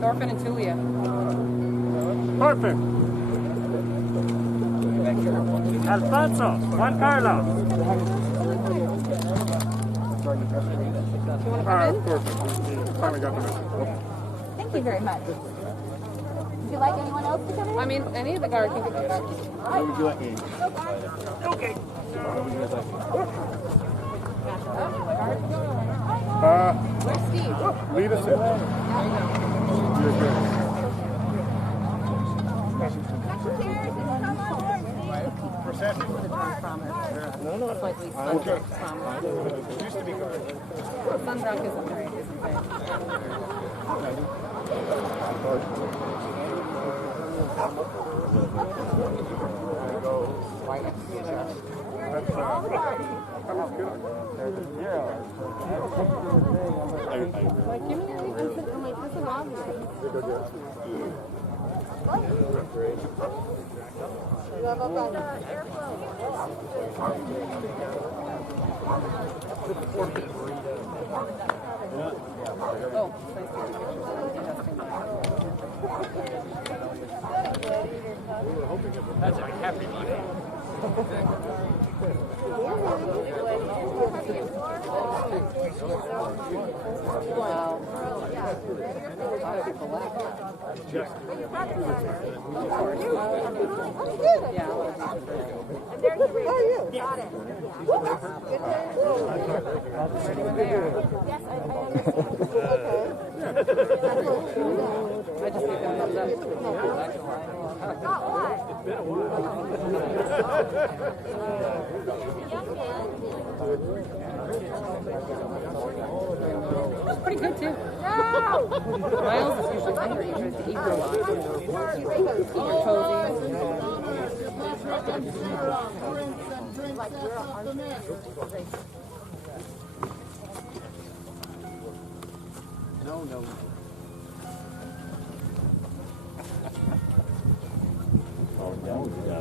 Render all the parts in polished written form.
Thorfinn and Tulia. Perfect. Alfonso, Juan Carlos. Perfect. Finally got the message. Thank you very much. Would you like anyone else to come in? I mean, any of the guards can come in. How would you like me? Okay. Where's Steve? Lead us in. You're good. No, it's like Sunbrook promise. Used to be guard. Sunbrook isn't very, isn't bad. Like, give me a I'm like, this is obvious. Oh, That's like happy money. wow. Yeah. Got it. Yes, I I just think that thumbs up. got what? It's pretty good too. No! Miles is usually hungry. He tries to eat her a lot. Eat her cozy. No. Oh, yeah.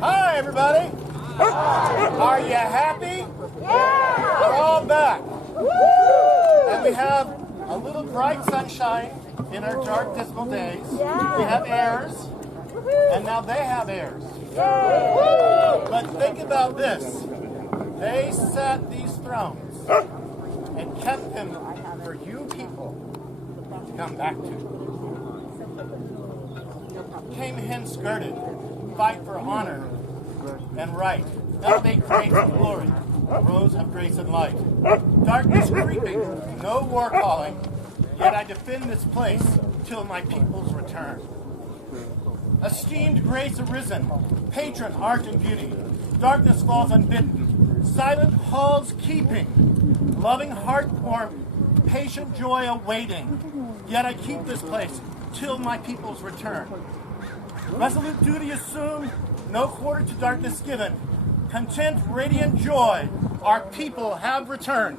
Hi, everybody. Are you happy? Yeah. We're all back. And we have a little bright sunshine in our dark, dismal days. We have heirs, and now they have heirs. But think about this. They sat these thrones and kept them for you people to come back to. Came hen-skirted, fight for honor and right, elevate grace and glory, rose of grace and light. Darkness creeping, no war calling, yet I defend this place till my people's return. Esteemed grace arisen, patron art and beauty, darkness falls unbidden, silent halls keeping, loving heart warm, patient joy awaiting, yet I keep this place till my people's return. Resolute duty assumed, no quarter to darkness given. Content, radiant joy, our people have returned.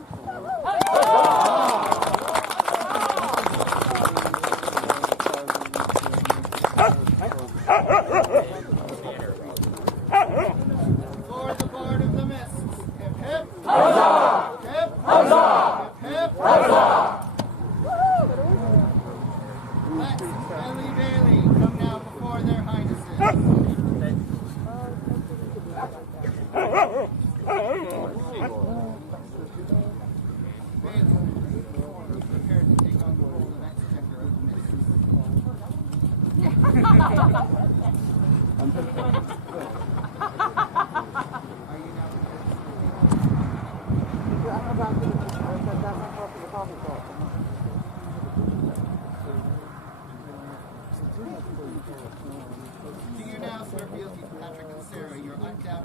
For the Bard of the Mists, hip hip, huzzah! Hip huzzah! Hip huzzah! Let Ellie Bailey come now before their highnesses. Prepare to take on the role of exchequer of the Mists. Are you now prepared?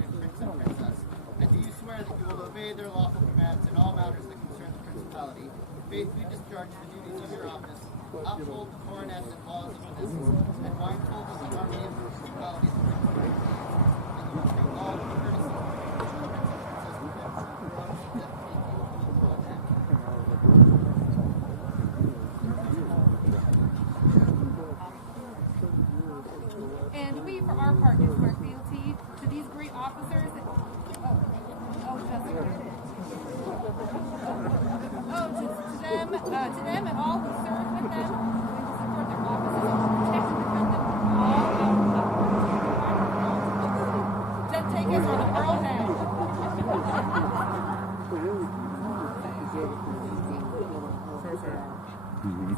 appointed prince and princess? And do you swear that you will obey their lawful commands in all matters that concern the principality, faithfully discharge the duties of your office, uphold the coronet and laws of the business, and mindful of the harmony of the principalities and principalities, and you will treat all with courtesy, the prince and princess with them, and dedicate you to the coronet? And we, for our part, do swear fealty to these great officers. To them and all who serve with them, we will support their offices and will protect and defend them from all out. Jet takers or the world hand.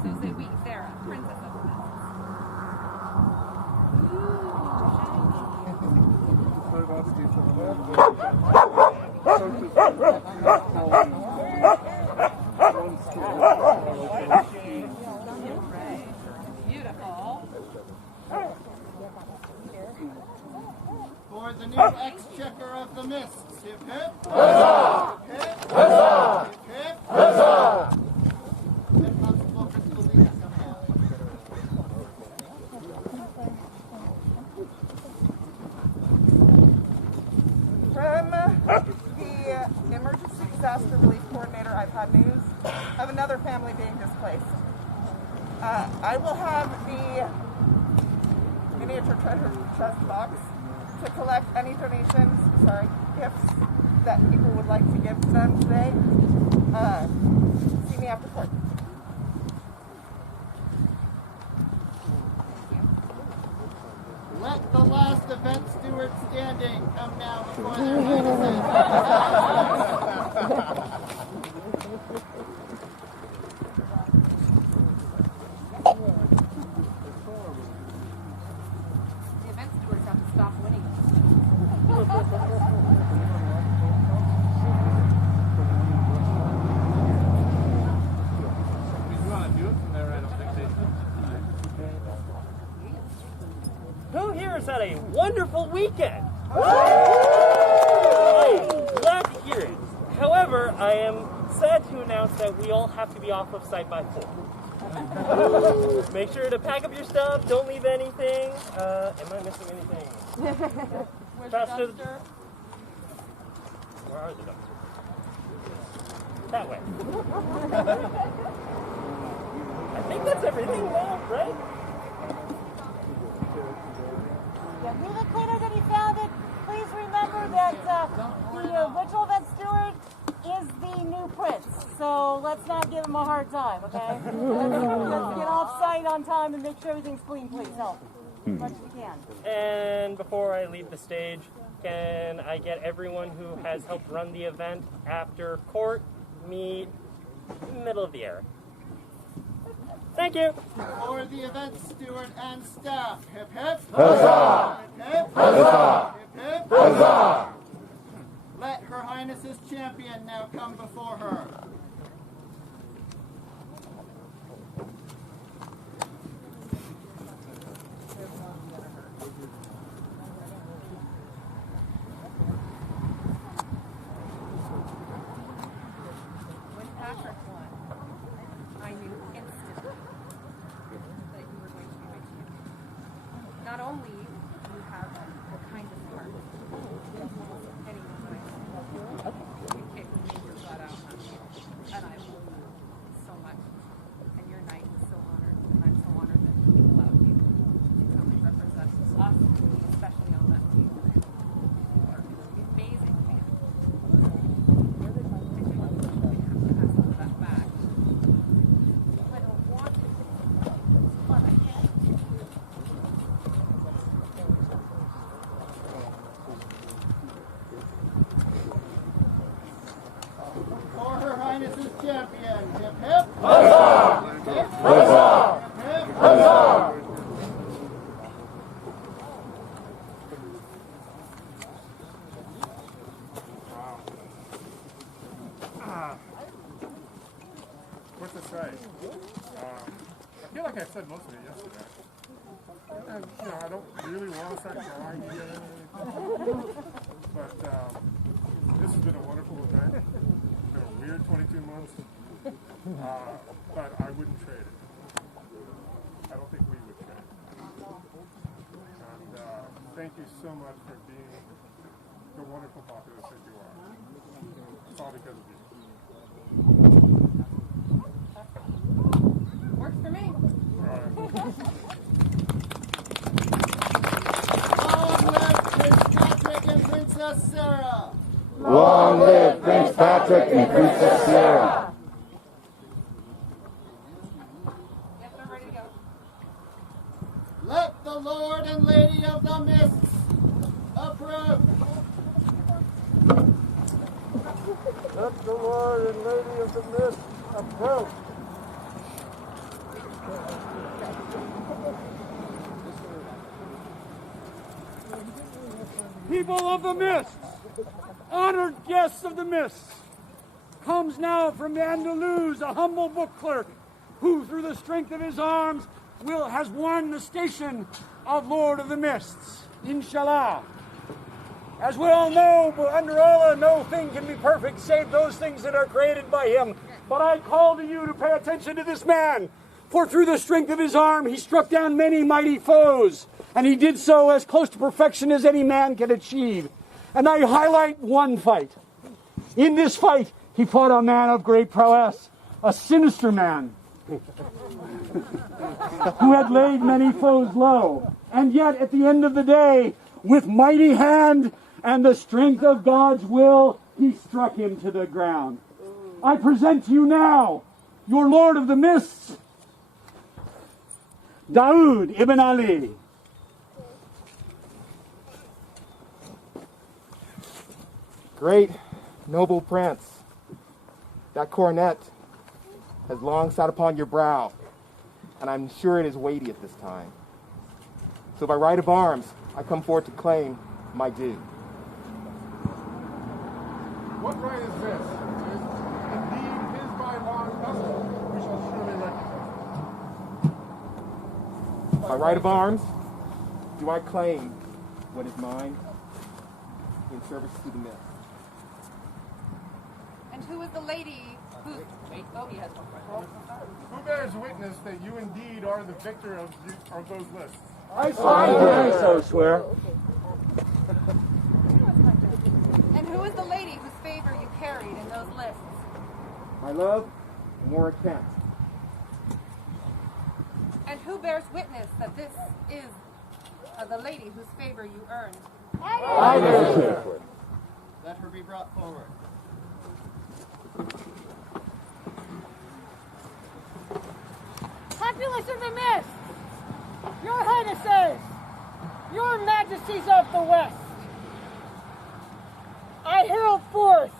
So say we, Sarah, princess of the business. Beautiful. For the new exchequer of the mists, hip hip. Huzzah! Hip hip. Huzzah! Hip hip. Huzzah! And Constable Principality has come out. From the Emergency Disaster Relief Coordinator, I've had news of another family being displaced. I will have the miniature treasure chest box to collect any donations, gifts that people would like to give to them today. See me after court. Let the last event steward standing come now before their highnesses. The event stewards have to stop winning. Who here has had a wonderful weekend? I'm glad to hear it. However, I am sad to announce that we all have to be off of site by 4. Make sure to pack up your stuff. Don't leave anything. Am I missing anything? Where's the dumpster? Where are the dumpsters? That way. I think that's everything now, right? Yeah, leave it cleaner than you found it. Please remember that the original event steward is the new prince. So let's not give him a hard time, okay? Let's get off site on time and make sure everything's clean, please. Help as much as you can. And before I leave the stage, can I get everyone who has helped run the event after court meet middle of the air? Thank you. For the event steward and staff, hip hip. Huzzah! Hip hip. Huzzah! Hip hip. Huzzah! Let Her Highness's champion now come before her. When Patrick won, I knew instantly that you were going to be my champion. Not only do you have the kindest heart, anyone that I know, you kick me your butt out, and I love you so much. And your knight is so honored, and I'm so honored that he allowed you to come and represent us, especially on that team. You are an amazing man. For Her Highness's champion, hip hip. Huzzah! Hip hip. Huzzah! Hip hip. Huzzah! What's it say? I feel like I said most of it yesterday. And, I don't really want to start crying yet. But this has been a wonderful event. It's been a weird 22 months, but I wouldn't trade it. I don't think we would trade it. And thank you so much for being the wonderful populace that you are. It's all because of you. Works for me. Long live Prince Patrick and Princess Sarah! Long live Prince Patrick and Princess Sarah! Yep, I'm ready to go. Let the Lord and Lady of the Mists approve! Let the Lord and Lady of the Mist approach. People of the Mists, honored guests of the Mists, comes now from the Andalus, a humble book clerk, who through the strength of his arms has won the station of Lord of the Mists, inshallah. As we all know, under Allah, no thing can be perfect save those things that are created by him. But I call to you to pay attention to this man, for through the strength of his arm, he struck down many mighty foes, and he did so as close to perfection as any man can achieve. And I highlight one fight. In this fight, he fought a man of great prowess, a sinister man, who had laid many foes low. And yet, at the end of the day, with mighty hand and the strength of God's will, he struck him to the ground. I present to you now your Lord of the Mists, Daoud ibn Ali. Great, noble prince, that coronet has long sat upon your brow, and I'm sure it is weighty at this time. So by right of arms, I come forward to claim my due. What right is this? It is indeed his by law and custom. We shall surely recognize. By right of arms, do I claim what is mine in service to the Mist. And who is the lady who... Wait, oh, he has one. Who bears witness that you indeed are the victor of those lists? I so swear. And who is the lady whose favor you carried in those lists? My love, Maura Kent. And who bears witness that this is the lady whose favor you earned? I do. Let her be brought forward. Populace of the Mist, your highnesses, your majesties of the West, I herald forth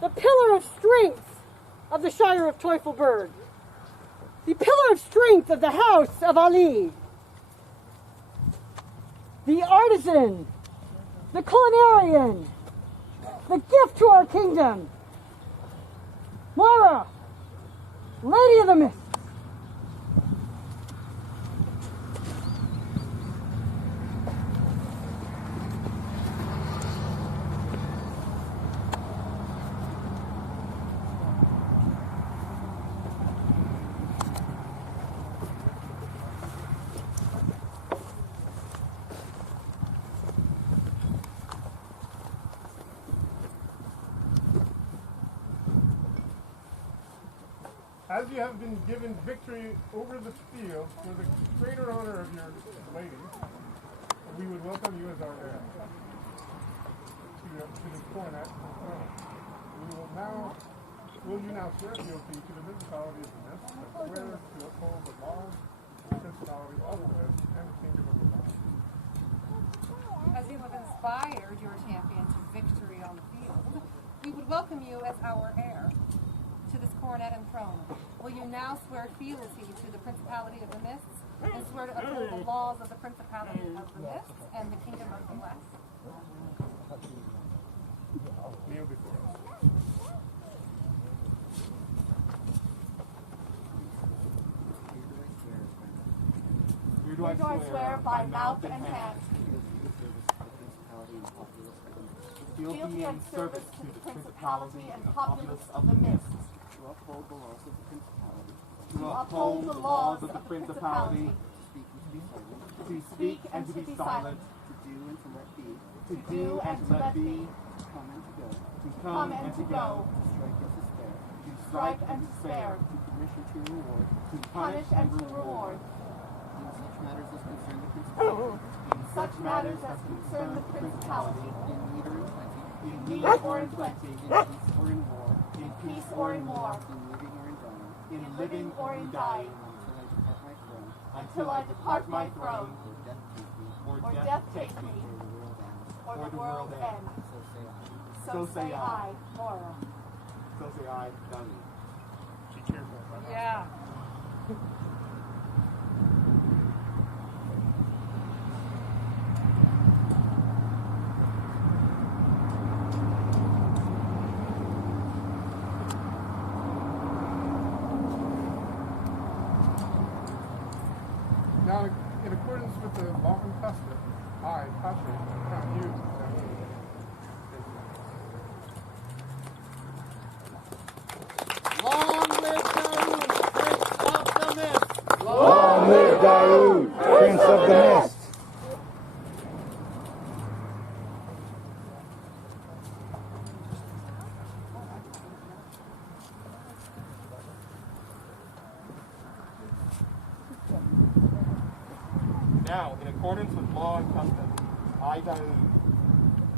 the pillar of strength of the Shire of Teufelberg, the pillar of strength of the House of Ali, the artisan, the culinarian, the gift to our kingdom, Moira, Lady of the Mist. As you have been given victory over the field for the greater honor of your lady, we would welcome you as our heir to the coronet and throne. Will you now swear fealty to the Principality of the Mist, and swear to uphold the laws of the Principality of the Mist and the Kingdom of the Mist? As you have inspired your champion to victory on the field, we would welcome you as our heir to this coronet and throne. Will you now swear fealty to the Principality of the Mists and swear to uphold the laws of the Principality of the Mists and the Kingdom of the West? Kneel before us. Who do I swear by mouth and hand? fealty and service to the Principality and populace of the Mist, to uphold the laws of the Principality, to uphold the laws of the Principality, to speak and to be silent, to do and to let be, to do and to let be, to come and to go, to come and to go, to strike and to spare, to punish and to reward, to punish and to reward, in such matters as concern the Principality, in such matters as concern the Principality, in need or in plenty, in peace or in war, in peace or in war, in living or in dying, until I depart my throne, or death take me, or the world end. so say I, Laura. so say I, Donnie. Be careful. Yeah. Now, in accordance with the Falcon custom, I, Patrick, crown you Long live Daoud, Prince of the Mist! Long live Daoud, Prince of the Mist! Now, in accordance with law and custom, I, Daoud,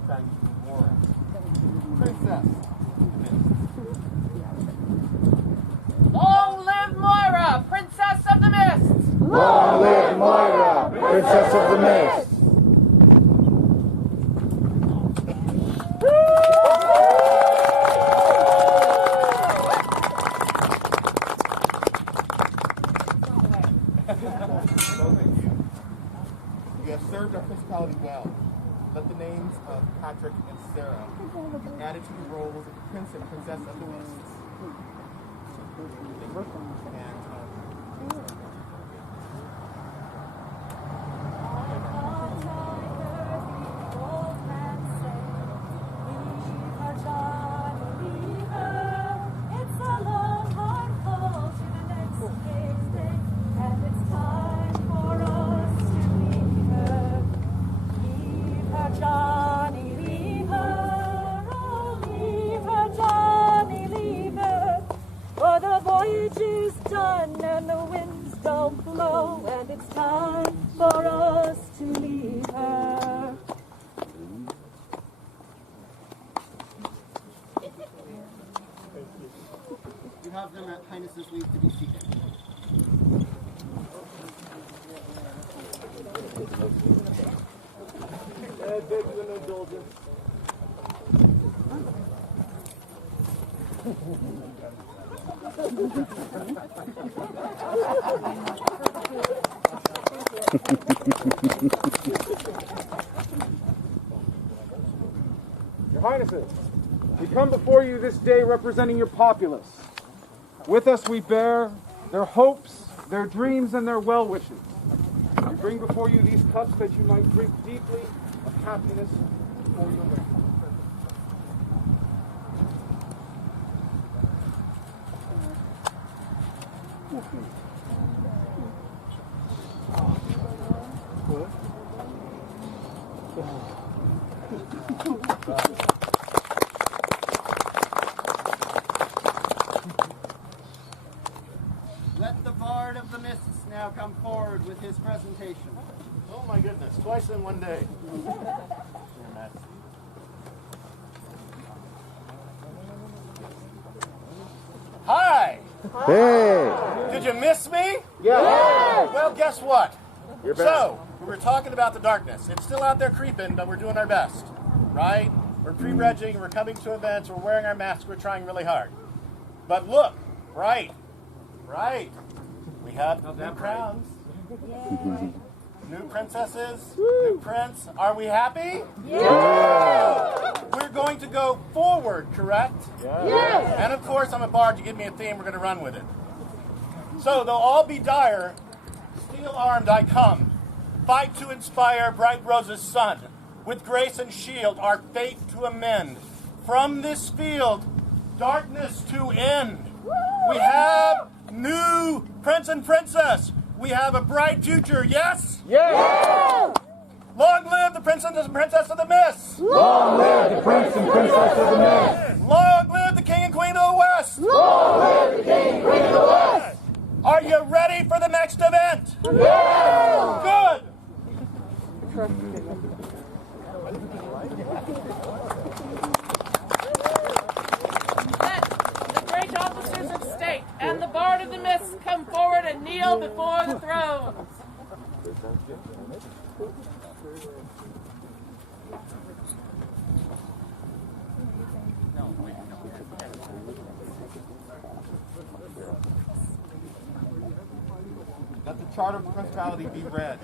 crown you Mora, Princess of the Mist. Long live Moira, Princess of the Mist! Long live Moira, Princess of the Mist! You have served our Principality well. Let the names of Patrick and Sarah be added to the rolls of the Prince and Princess of the Mist. And the winds don't blow, and it's time for us to leave her. You have them at Highness's leave to be seated. Beg you an indulgence. Your Highnesses, we come before you this day representing your populace. With us we bear their hopes, their dreams, and their well wishes. We bring before you these cups that you might drink deeply of happiness for your reign. Let the Bard of the Mists now come forward with his presentation. Oh my goodness, twice in one day. Hi! Hey! Did you miss me? Yeah. Well, guess what? You're back. So, we were talking about the darkness. It's still out there creeping, but we're doing our best, right? We're pre-regging, we're coming to events, we're wearing our masks, we're trying really hard. But look, right. We have new crowns. New princesses, new prince. Are we happy? Yeah. We're going to go forward, correct? Yes. And of course, I'm a bard. You give me a theme, we're going to run with it. So, though all be dire, steel-armed I come. Fight to inspire bright Rose's sun. with grace and shield, our fate to amend. From this field, darkness to end. We have new prince and princess. We have a bright future, yes? Yes! Long live the prince and princess of the mist! Long live the prince and princess of the mist! Long live the king and queen of the west! Long live the king and queen of the west! Are you ready for the next event? Yes! Good! Let the great officers of state and the Bard of the Mist come forward and kneel before the thrones. Let the charter of the principality be read.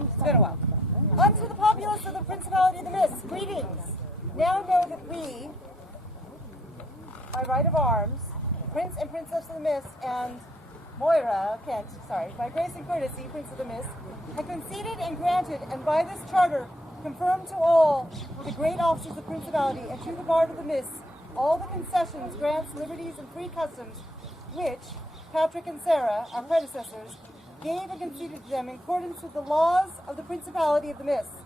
It's been a while. Unto the populace of the Principality of the Mist, greetings. Now know that we, by right of arms, Prince and Princess of the Mist, and Moira Kent, by grace and courtesy, Prince of the Mist, have conceded and granted, and by this charter confirmed to all the great officers of the Principality and to the Bard of the Mist, all the concessions, grants, liberties, and free customs which Patrick and Sarah, our predecessors, gave and conceded to them in accordance with the laws of the Principality of the Mist.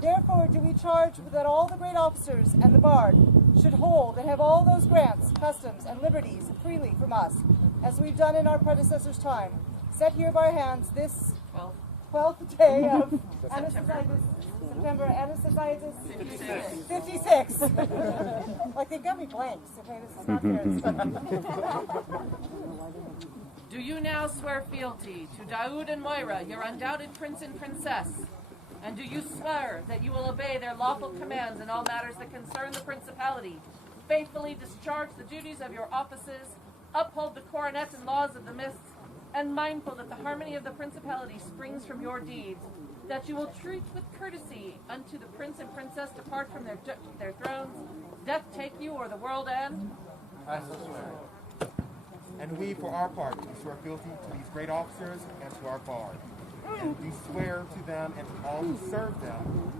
Therefore do we charge that all the great officers and the Bard should hold and have all those grants, customs, and liberties freely from us, as we've done in our predecessors' time, set here by our hands this 12th day of September Anastasitis 56. Like they got me blanks. Okay, this is not fair. Do you now swear fealty to Daoud and Moira, your undoubted prince and princess? And do you swear that you will obey their lawful commands in all matters that concern the principality, faithfully discharge the duties of your offices, uphold the coronet and laws of the mists, and mindful that the harmony of the principality springs from your deeds, that you will treat with courtesy unto the prince and princess depart from their thrones, death take you or the world end? I so swear. And we, for our part, do swear fealty to these great officers and to our Bard. And we swear to them and to all who serve them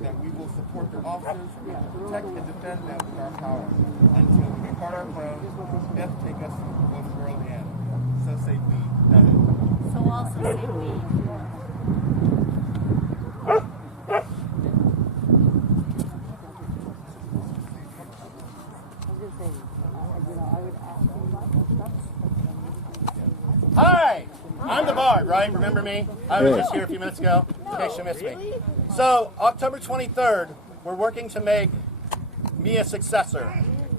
that we will support their officers, we will protect and defend them with our power until we depart our thrones, death take us or the world end. So say we, done. So also say we. Hi, I'm the Bard, right? Remember me? I was just here a few minutes ago, in case you missed me. So, October 23rd, we're working to make me a successor.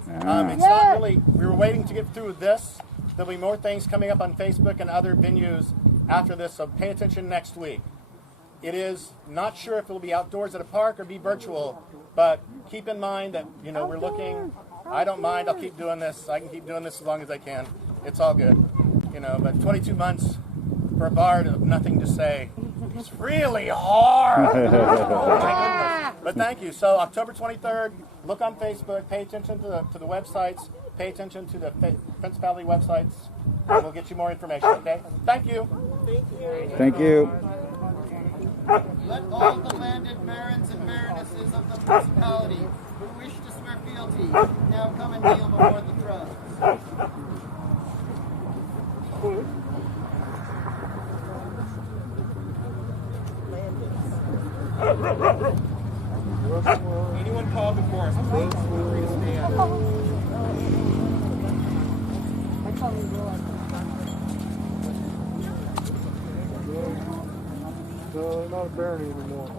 It's not really, we were waiting to get through this. There'll be more things coming up on Facebook and other venues after this, so pay attention next week. It is not sure if it'll be outdoors at a park or be virtual, but keep in mind that, you know, we're looking, I don't mind, I'll keep doing this. I can keep doing this as long as I can. It's all good. You know, but 22 months for a Bard of nothing to say. It's really hard. But thank you. So October 23rd, look on Facebook, pay attention to the websites, pay attention to the Principality websites, and we'll get you more information, okay? Thank you. Thank you. Let all the landed barons and baronesses of the Principality who wish to swear fealty now come and kneel before the thrones. Anyone called before us, please feel free to stand. No, not a baron anymore.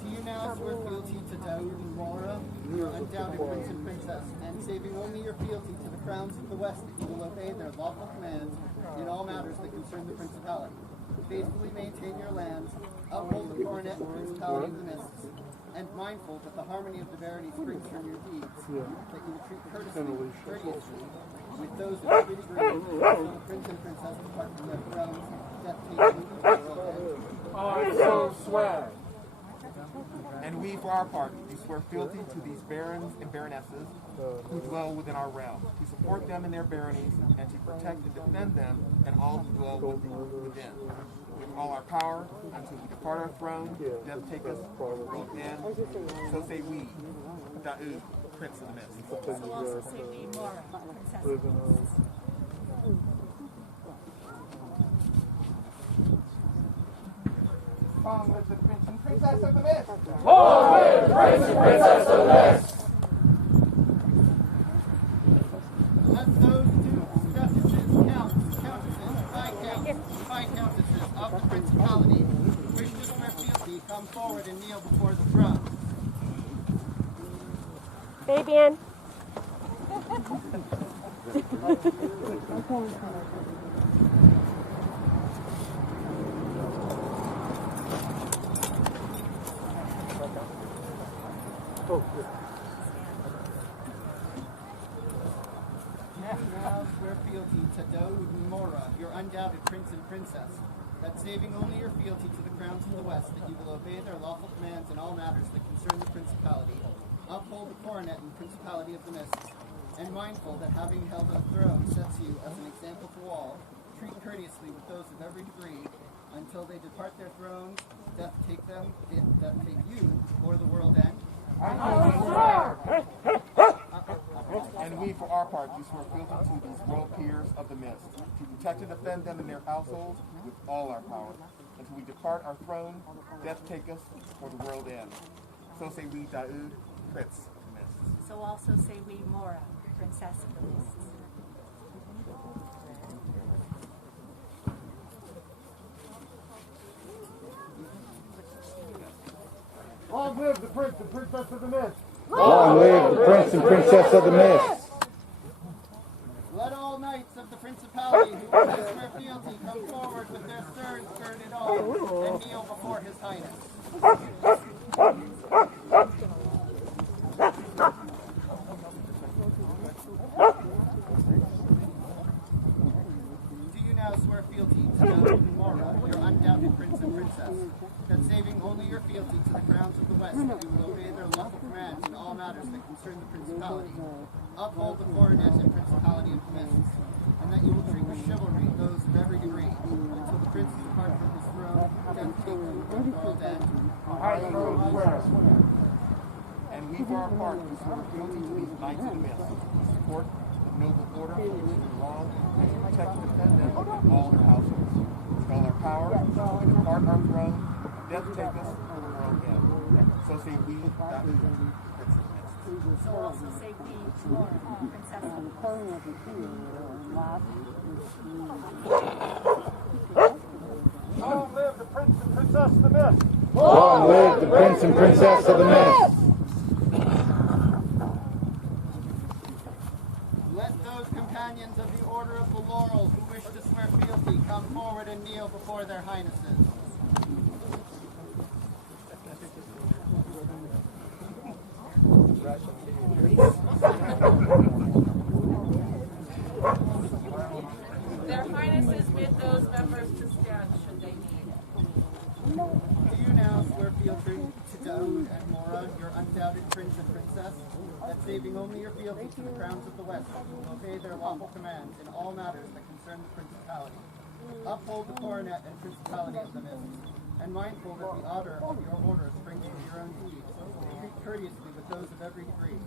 Do you now swear fealty to Daoud and Moira, your undoubted prince and princess, and saving only your fealty to the crowns of the west, that you will obey their lawful commands in all matters that concern the principality, faithfully maintain your lands, uphold the coronet and principality of the mists, and mindful that the harmony of the barony springs from your deeds, that you will treat courteously with those that freely agree, until the prince and princess depart from their thrones, death take you or the world end. I so swear. And we, for our part, do swear fealty to these barons and baronesses who dwell within our realm, to support them in their baronies, and to protect and defend them and all who dwell within. With all our power, until we depart our throne, death take us, or the world end. So say we, Daoud, Prince of the Mist. So also say we, Mora, Princess of the Mist. Long live the Prince and Princess of the Mist! Long live the Prince and Princess of the Mist! Let those dukes, duchesses, counts, countesses, viscountesses of the Principality who wish to swear fealty come forward and kneel before the throne. Fabian. Now swear fealty to Daoud and Mora, your undoubted prince and princess, that saving only your fealty to the crowns of the West, that you will obey their lawful commands in all matters that concern the Principality, uphold the Coronet and Principality of the Mists, and mindful that having held a throne sets you as an example to all, treat courteously with those of every degree, until they depart their thrones, death take them, death take you, or the world end. And we, for our part, do swear fealty to these royal peers of the Mist, to protect and defend them in their households with all our power, until we depart our throne, death take us, or the world end. So say we, Daoud, Prince of the Mist. So also say we, Mora, Princess of the Mist. Long live the Prince and Princess of the Mist! Long live the Prince and Princess of the Mist! Let all knights of the Principality who wish to swear fealty come forward with their swords girded on and kneel before His Highness. Do you now swear fealty to Daoud and Mora, your undoubted prince and princess, that saving only your fealty to the crowns of the West, that you will obey their lawful commands in all matters that concern the Principality, uphold the Coronet and Principality of the Mists, and that you will treat with chivalry those of every degree, until the prince depart from his throne, death take you, or the world end. And we, for our part, do swear fealty to these knights of the Mist, to support the noble order to which they belong, and to protect and defend them in all their households. With all our power, until we depart our throne, death take us, or the world end. So say we, Daoud, Prince of the Mist. So also say we, Mora, Princess of the Mist. Long live the Prince and Princess of the Mist! Long live the Prince and Princess of the Mist! Let those companions of the Order of the Laurel who wish to swear fealty come forward and kneel before their highnesses. Their Highnesses bid those members to stand should they need. Do you now swear fealty to Daoud and Mora, your undoubted prince and princess, that saving only your fealty to the crowns of the West, you will obey their lawful commands in all matters that concern the Principality, uphold the Coronet and Principality of the Mists, and mindful that the honor of your order springs from your own deeds, treat courteously with those of every degree,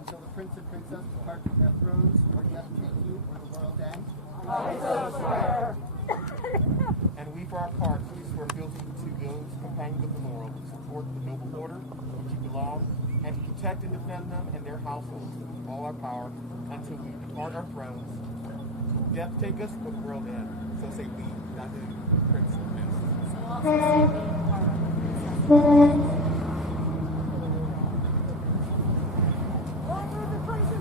until the prince and princess depart from their thrones, or death take you, or the world end? And we, for our part, do swear fealty to those companions of the laurel who support the noble order to which you belong, and to protect and defend them and their households with all our power, until we depart our thrones. Death take us, or the world end. So say we, Daoud, Prince of the Mist. So also say we, Mora,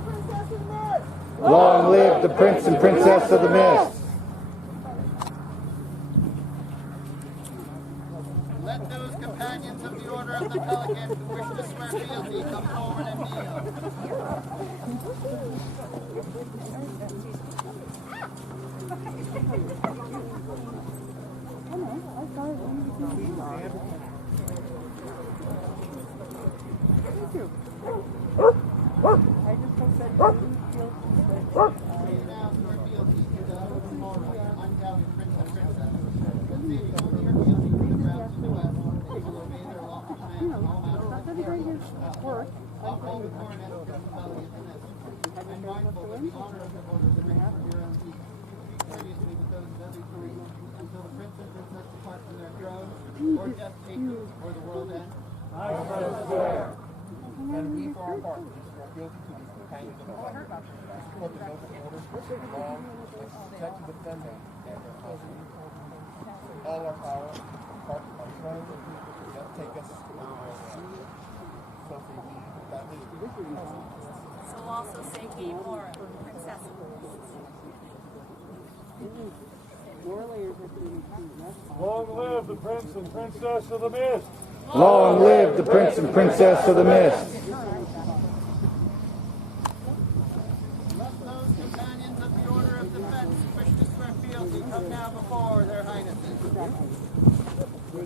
Princess of the Mist. Long live the Prince and Princess of the Mist! Let those companions of the Order of the Pelican who wish to swear fealty come forward and kneel. Uphold the Coronet of Principality of the Mist, and mindful that the honor of the orders and rank of your own people. Treat courteously with those of every degree, until the prince and princess depart from their thrones, or death take you, or the world end. And we, for our part, swear fealty to these companions of our life, to support the noble orders, belong, and to protect and defend them and their houses. All our power, depart from our throne, death take us, or the world end. So say we, that we. So also say we, Mora, princess. Long live the Prince and Princess of the Mist! Long live the Prince and Princess of the Mist! Let those companions of the Order of Defense who wish to swear fealty come now before their highnesses. Do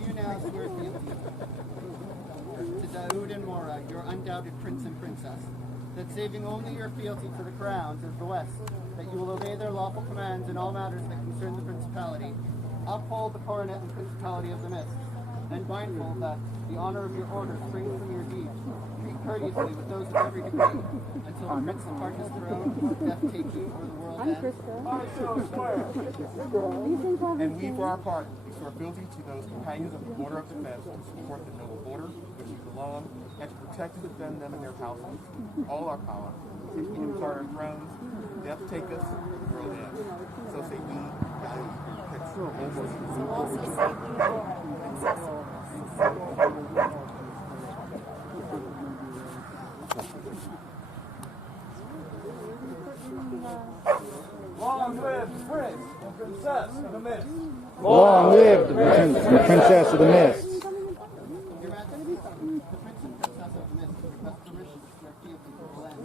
you now swear fealty to Daoud and Mora, your undoubted Prince and Princess, that saving only your fealty to the crowns of the West, that you will obey their lawful commands in all matters that concern the Principality, uphold the Coronet and Principality of the Mist, and mindful that the honor of your order springs from your deeds, treat courteously with those of every degree, until the Prince depart his throne, death take you, or the world end. I shall swear. And we, for our part, swear fealty to those companions of the Order of Defense to support the noble order which we belong, and to protect and defend them and their houses. All our power, since we depart our thrones, death take us, the world ends. So say we, Daoud, Prince. So also say we, Mora, princess. Long live the Prince and Princess of the Mist! Long live the Prince and Princess of the Mist! Your Majesty, the Prince and Princess of the Mist request permission to swear fealty to the land.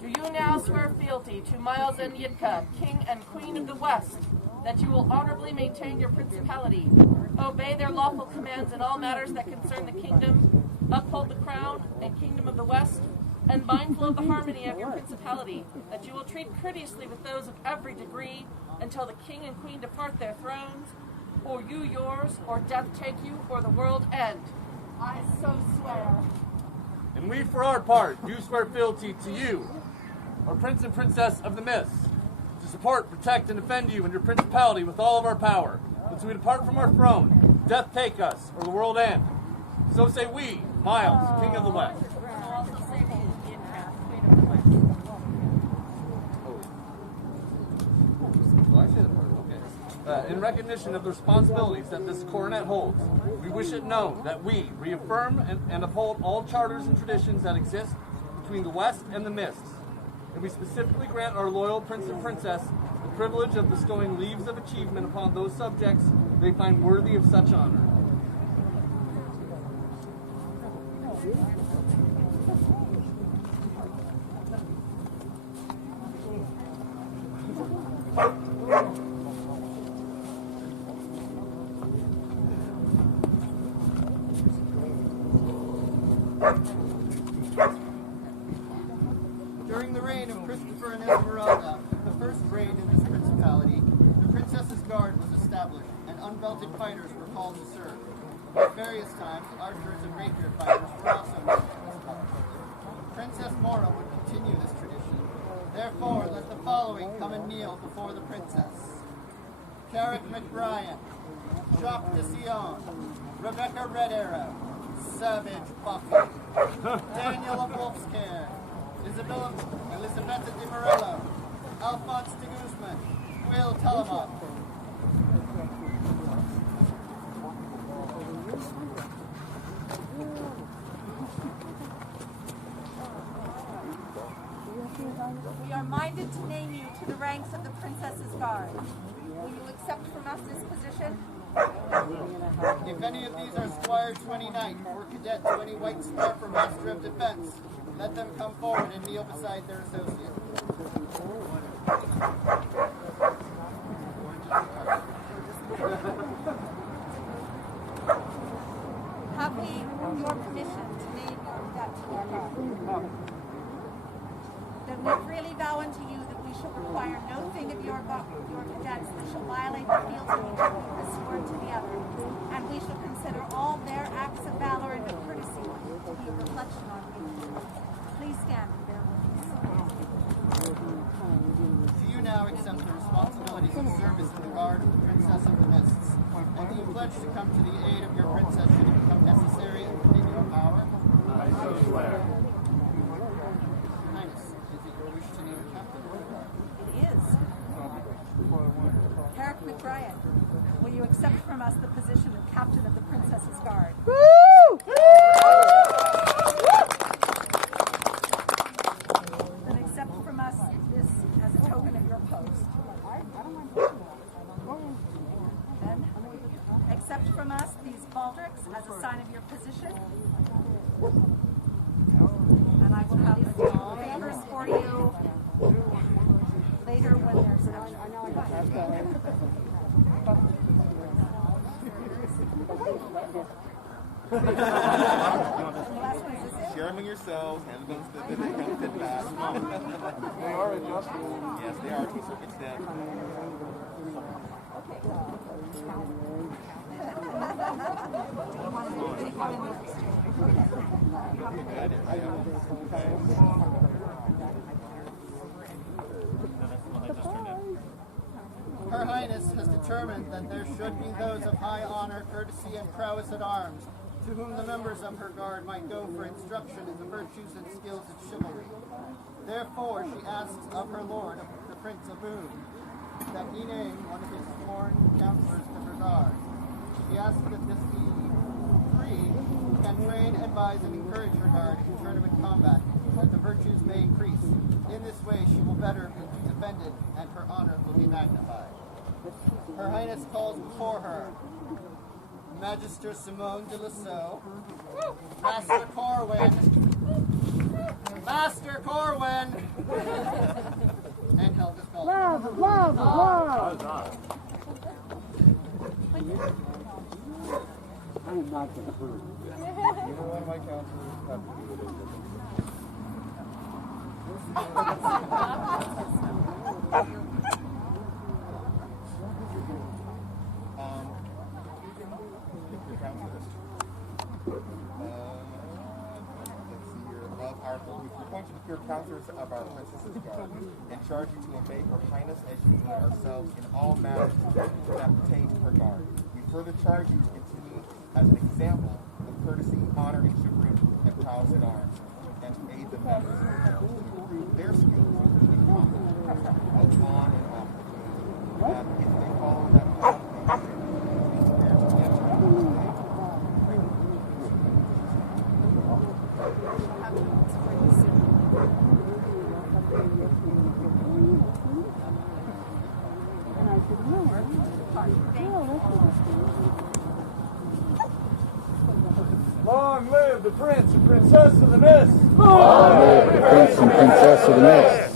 Do you now swear fealty to Miles and Yitka, King and Queen of the West, that you will honorably maintain your principality, obey their lawful commands in all matters that concern the kingdom, uphold the crown and kingdom of the West, and mindful of the harmony of your principality, that you will treat courteously with those of every degree until the king and queen depart their thrones, or you yours, or death take you, or the world end? I so swear. And we, for our part, do swear fealty to you, our Prince and Princess of the Mist, to support, protect, and defend you and your principality with all of our power, until we depart from our throne, death take us, or the world end. So say we, Miles, King of the West. So also say we, Yitka, Queen of the West. In recognition of the responsibilities that this coronet holds, we wish it known that we reaffirm and uphold all charters and traditions that exist between the West and the Mists, and we specifically grant our loyal Prince and Princess the privilege of bestowing leaves of achievement upon those subjects they find worthy of such honor. During the reign of Christopher and Esmeralda, the first reign in this principality, the Princess's Guard was established, and unbelted fighters were called to serve. At various times, archers and rapier fighters were also known to this call. Princess Mora would continue this tradition. Therefore, let the following come and kneel before the Princess. Carrick McBrien, Jacques de Sion, Rebecca Red Arrow, Savage Buffy, Daniel of Wolfscare, Isabella Elizabetta de Morello, Alphonse de Guzman, Will Telemont. We are minded to name you to the ranks of the Princess's Guard. Will you accept from us this position? If any of these are Squire to any knight, or cadet to any white scarf or master of defense, let them come forward and kneel beside their associate. Have we your permission to name your cadet to our guard? Then we freely vow unto you that we shall require no thing of your cadets that shall violate the fealty each of you has sworn to the other, and we shall consider all their acts of valor and of courtesy to be a reflection on you. Please stand and bear witness. Do you now accept the responsibilities of service in the guard of the Princess of the Mists, and do you pledge to come to the aid of your princess should it become necessary and within your power? I so swear. Highness, is it your wish to name a captain of the guard? It is. Herrick McBrien, will you accept from us the position of captain of the Princess's Guard? Then accept from us this as a token of your post. Then accept from us these baldricks as a sign of your position. And I will have the favors for you later when there's action. Share among yourselves, and those that they come fit back. They are adjustable. Yes, they are. Keep circuits down. Her Highness has determined that there should be those of high honor, courtesy, and prowess at arms, to whom the members of her guard might go for instruction in the virtues and skills of chivalry. Therefore, she asks of her lord, the Prince of Boon, that he name one of his sworn counselors to her guard. She asks that this be free, who can train, advise, and encourage her guard in tournament combat, that the virtues may increase. In this way, she will better be defended, and her honor will be magnified. Her Highness calls before her Magister Simone de Lasso, Master Corwin, Master Corwin, and Helga Falcon. Love, love, love. I'm not going to hurt. Neither one of my counselors have to do with it. We appoint you to be counselors of our Princess's Guard and charge you to obey her Highness as you do ourselves in all matters that pertain to her guard. We further charge you to continue as an example of courtesy, honor, and chivalry and prowess at arms, and to aid the members to improve their skills in combat, both on and off the field. And if they follow that path, they be prepared to enter into the day. Long live the Prince and Princess of the Mist! Long live the Prince and Princess of the Mist!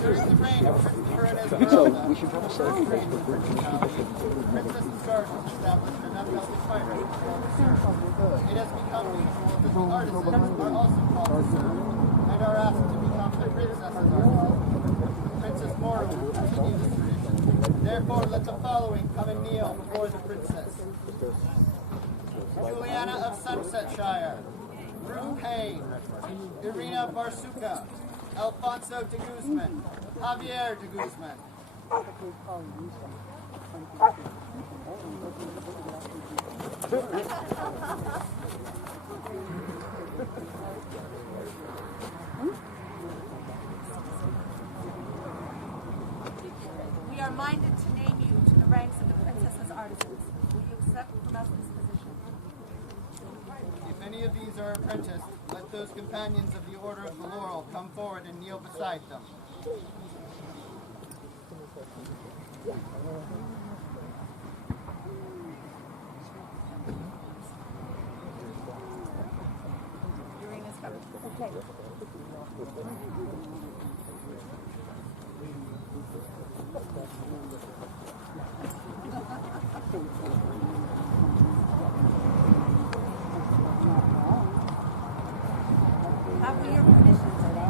During the reign of Christopher and Esmeralda, we should probably start the Princess's Guard was established and unmelted fighters were called to serve. It has become usual that the artisans are also called to serve and are asked to become the Princess's artisans. Princess Mora will continue this tradition. Therefore, let the following come and kneel before the Princess. Juliana of Sunsetshire, Ruth Payne, Irina Barsuka, Alfonso de Guzman, Javier de Guzman. We are minded to name you to the ranks of the Princess's artisans. Will you accept from us this position? If any of these are apprenticed, let those companions of the Order of the Laurel come forward and kneel beside them. Have we your permission today?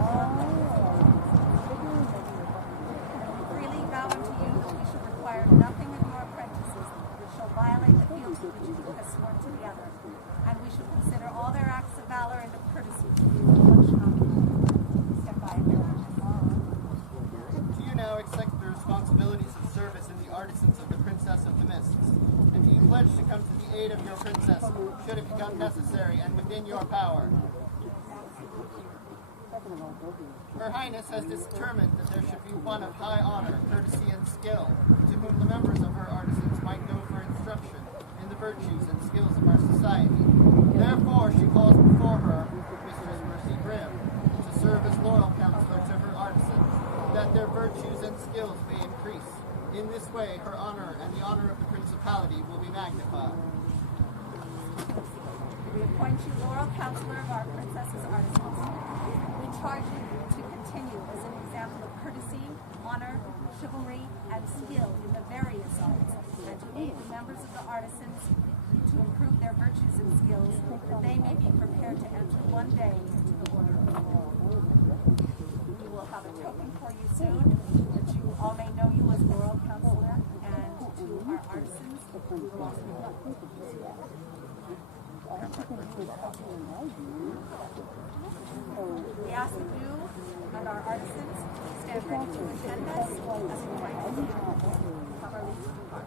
Freely vow unto you that we shall require nothing of your apprentices which shall violate the fealty which you have sworn to the other, and we shall consider all their acts of valor and of courtesy to be a reflection on you. Step by it. Do you now accept the responsibilities of service in the artisans of the Princess of the Mists? And do you pledge to come to the aid of your princess, should it become necessary and within your power? Her Highness has determined that there should be one of high honor, courtesy, and skill, to whom the members of her artisans might go for instruction in the virtues and skills of our society. Therefore, she calls before her Mistress Mercy Grimm to serve as loyal counselor to her artisans, that their virtues and skills may increase. In this way, her honor and the honor of the Principality will be magnified. We appoint you loyal counselor of our princess's artisans. We charge you to continue as an example of courtesy, honor, chivalry, and skill in the various arts, and to aid the members of the artisans to improve their virtues and skills, that they may be prepared to enter one day into the order of the world. We will have a token for you soon, that you all may know you as loyal counselor, and to our artisans, we will also we ask that you and our artisans stand ready to attend us as we join properly to depart.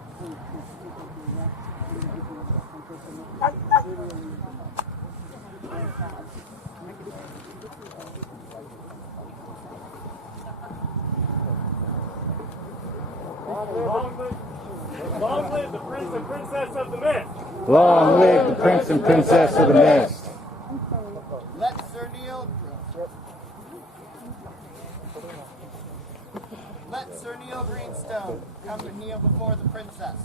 Long live the Prince and Princess of the Mist! Long live the Prince and Princess of the Mist! Let Sir Neil Greenstone come to kneel before the princess.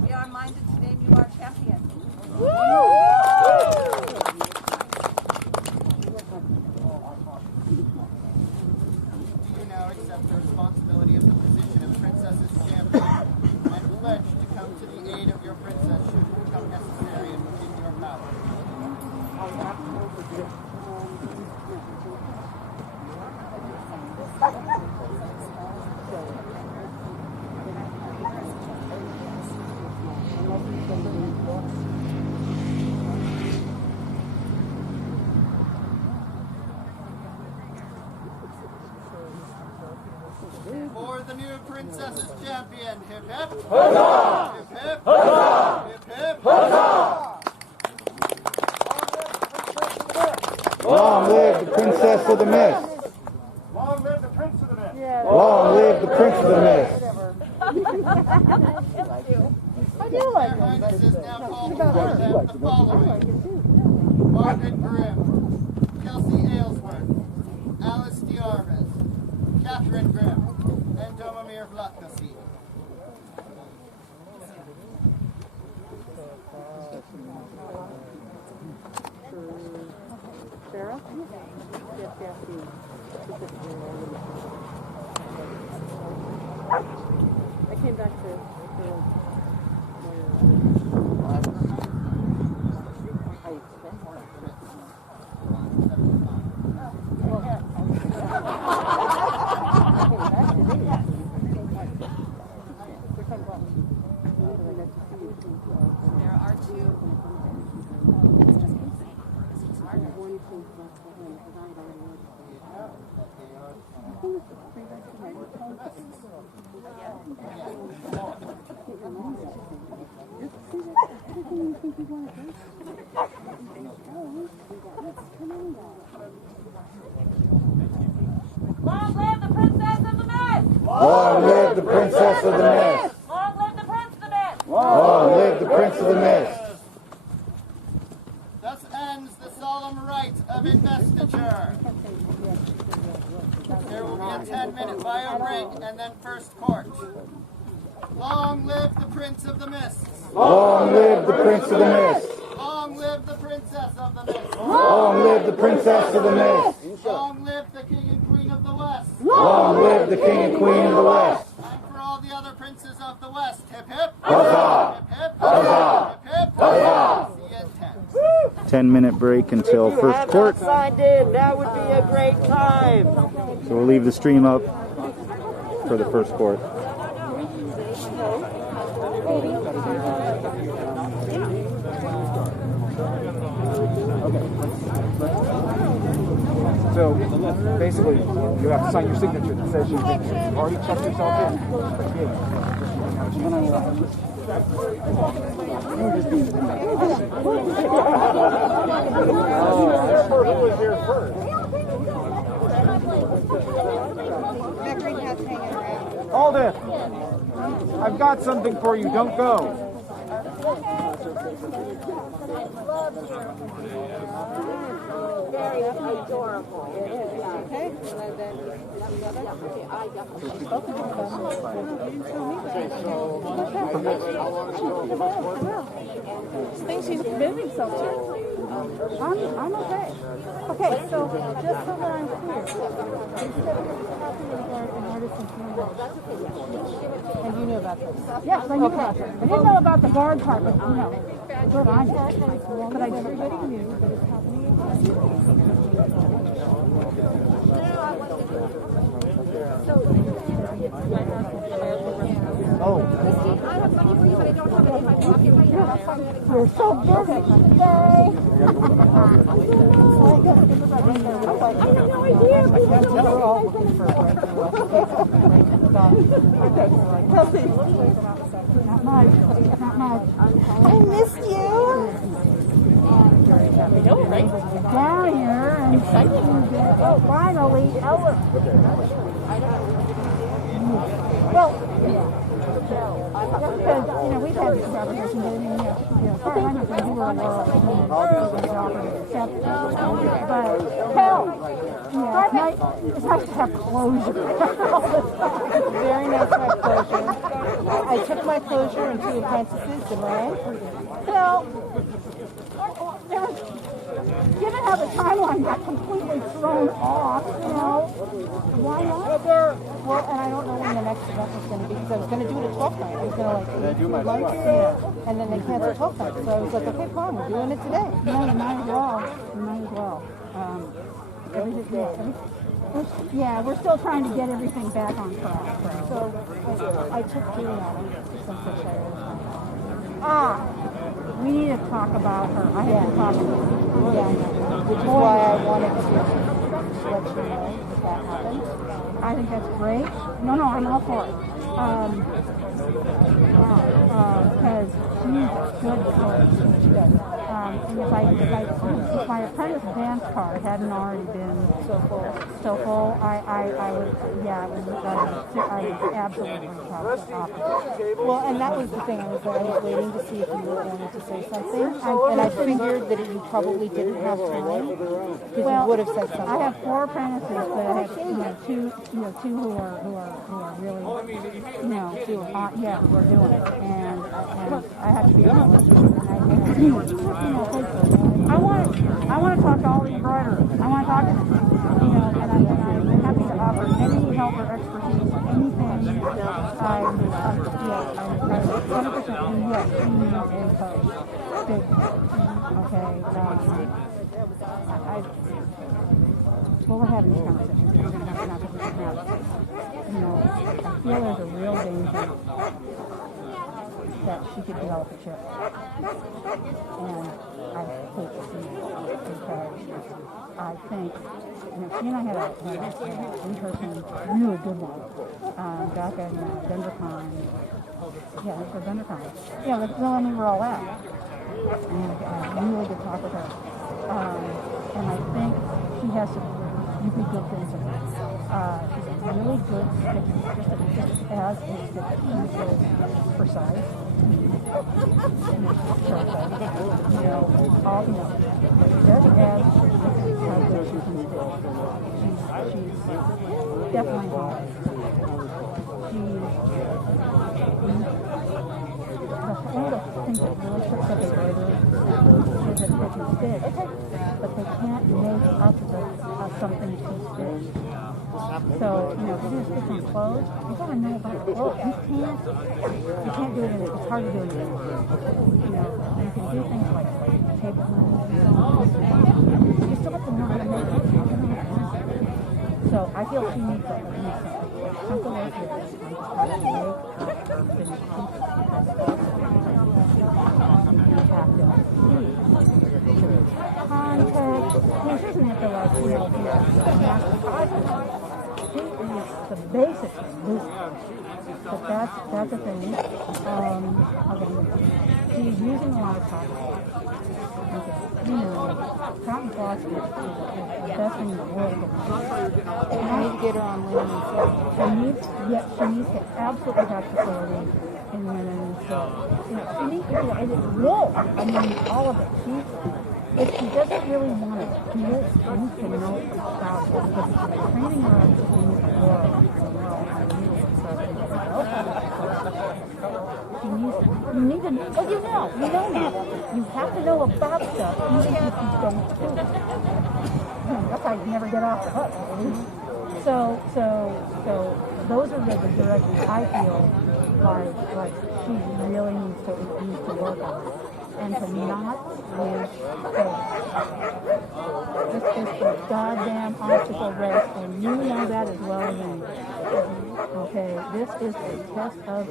We are minded to name you our champion. Do you now accept the responsibility of the position of Princess's champion and pledge to come to the aid of your princess should it become necessary and within your power? For the new princess's champion, hip hip! Huzzah! Hip hip! Huzzah! Hip hip! Huzzah! Long live the Princess of the Mist! Long live the Prince of the Mist! Long live the Prince of the Mist! I do like Their Highness is now called before them the following: Margaret Grimm, Kelsey Aylesworth, Alice Diarmas, Catherine Grimm, and Domamir Vlatkowski. Sarah? Yes, yes, I came back to There are two. Long live the Princess of the Mist! Long live the Princess of the Mist! Long live the Prince of the Mist! Long live the Prince of the Mist! of investiture. There will be a 10-minute bio break and then first court. Long live the Prince of the Mists. Long live the Prince of the Mist. Long live the Princess of the Mist. Long live the Princess of the Mist. Long live the King and Queen of the West. Long live the King and Queen of the West. And for all the other princes of the West, hip hip. Huzzah! Hip hip. Huzzah! Hip hip. Huzzah! See you in 10. 10-minute break until first court. Signed in, that would be a great time. So we'll leave the stream up for the first court. So basically, you have to sign your signature that says you've already checked yourself in. Who was here first? Hold it! I've got something for you. Don't go. Very adorable. Okay. Thinks she's moving so too. I'm okay. Okay, so just so that I'm clear, instead of copy of an artist and and you knew about this? Yes, I knew about this. I didn't know about the guard part, but you know, good on you. But I everybody knew that it's happening. Oh. I have money for you, but I don't have it in my pocket right now. You're so busy today. I have no idea. Okay. Not much. Not much. I missed you. Down here and exciting. Oh, finally. Well, yeah. Because, we've had this conversation, but as far as I'm concerned, you were a world. But, hell, it's nice to have closure. It's very nice to have closure. I took my closure and 2 apprentices to mine. Well, given how the timeline got completely thrown off, why not? Well, and I don't know when the next event was going to be, because I was going to do it at 12 night. I was going to do months, and then they canceled 12 night. So I was like, okay, fine, we're doing it today. No, you might as well. We're still trying to get everything back on track. So I took Julie on since I shared it. We need to talk about her. I haven't talked to her. Yeah, which is why I wanted to let you know that happened. I think that's great. No, I'm all for it. Because she's good for it. She does. And if my apprentice dance card hadn't already been so full, I was absolutely opposite. Well, and that was the thing. I was waiting to see if you were going to say something, and I figured that you probably didn't have time because you would have said something. I have 4 apprentices, but I have two who are really who are doing it, and I have to be honest. I want to talk to all the embroiderers. I want to talk to them, and I'm happy to offer any help or expertise, anything. I'm 100% yes, okay. Well, we're having this conversation. We're going to have to knock this out. I feel there's a real danger that she could develop a chip. And I hate to see it because I think, she and I had an in-person, really good one back in DenverCon. Yeah, it was DenverCon. Yeah, that's the one we were all at. And really good talk with her. And I think she has to you do good things with her. She's a really good stick, just as a stick. She's precise. Just as how good she can stick. She's definitely hot. One of the things that really trips up a writer is that they can stick, but they can't make up something to stick. So, if you're going to stick on clothes, you got to know about clothes. You can't do it in it. It's hard to do it in it. You can do things like tape lines and stuff. You still have to know how to make it. So I feel she needs something like this. How to make context. This isn't it the the basics of this. But that's a thing. He's using a lot of topics. Cotton philosophy is the best thing in the world. I need to get her on women and so. She needs to absolutely have facility in women and so. She needs to wool. I mean, all of it. If she doesn't really want to do it, she needs to know about it. Because if she's training her up to do the world, you need to know. Well, you know now. You have to know about stuff, even if you don't do it. That's how you never get off the hook. So those are the directions I feel like she really needs to work on. And to not use faith. This is the goddamn obstacle race, and you know that as well as me. Okay, this is a test of,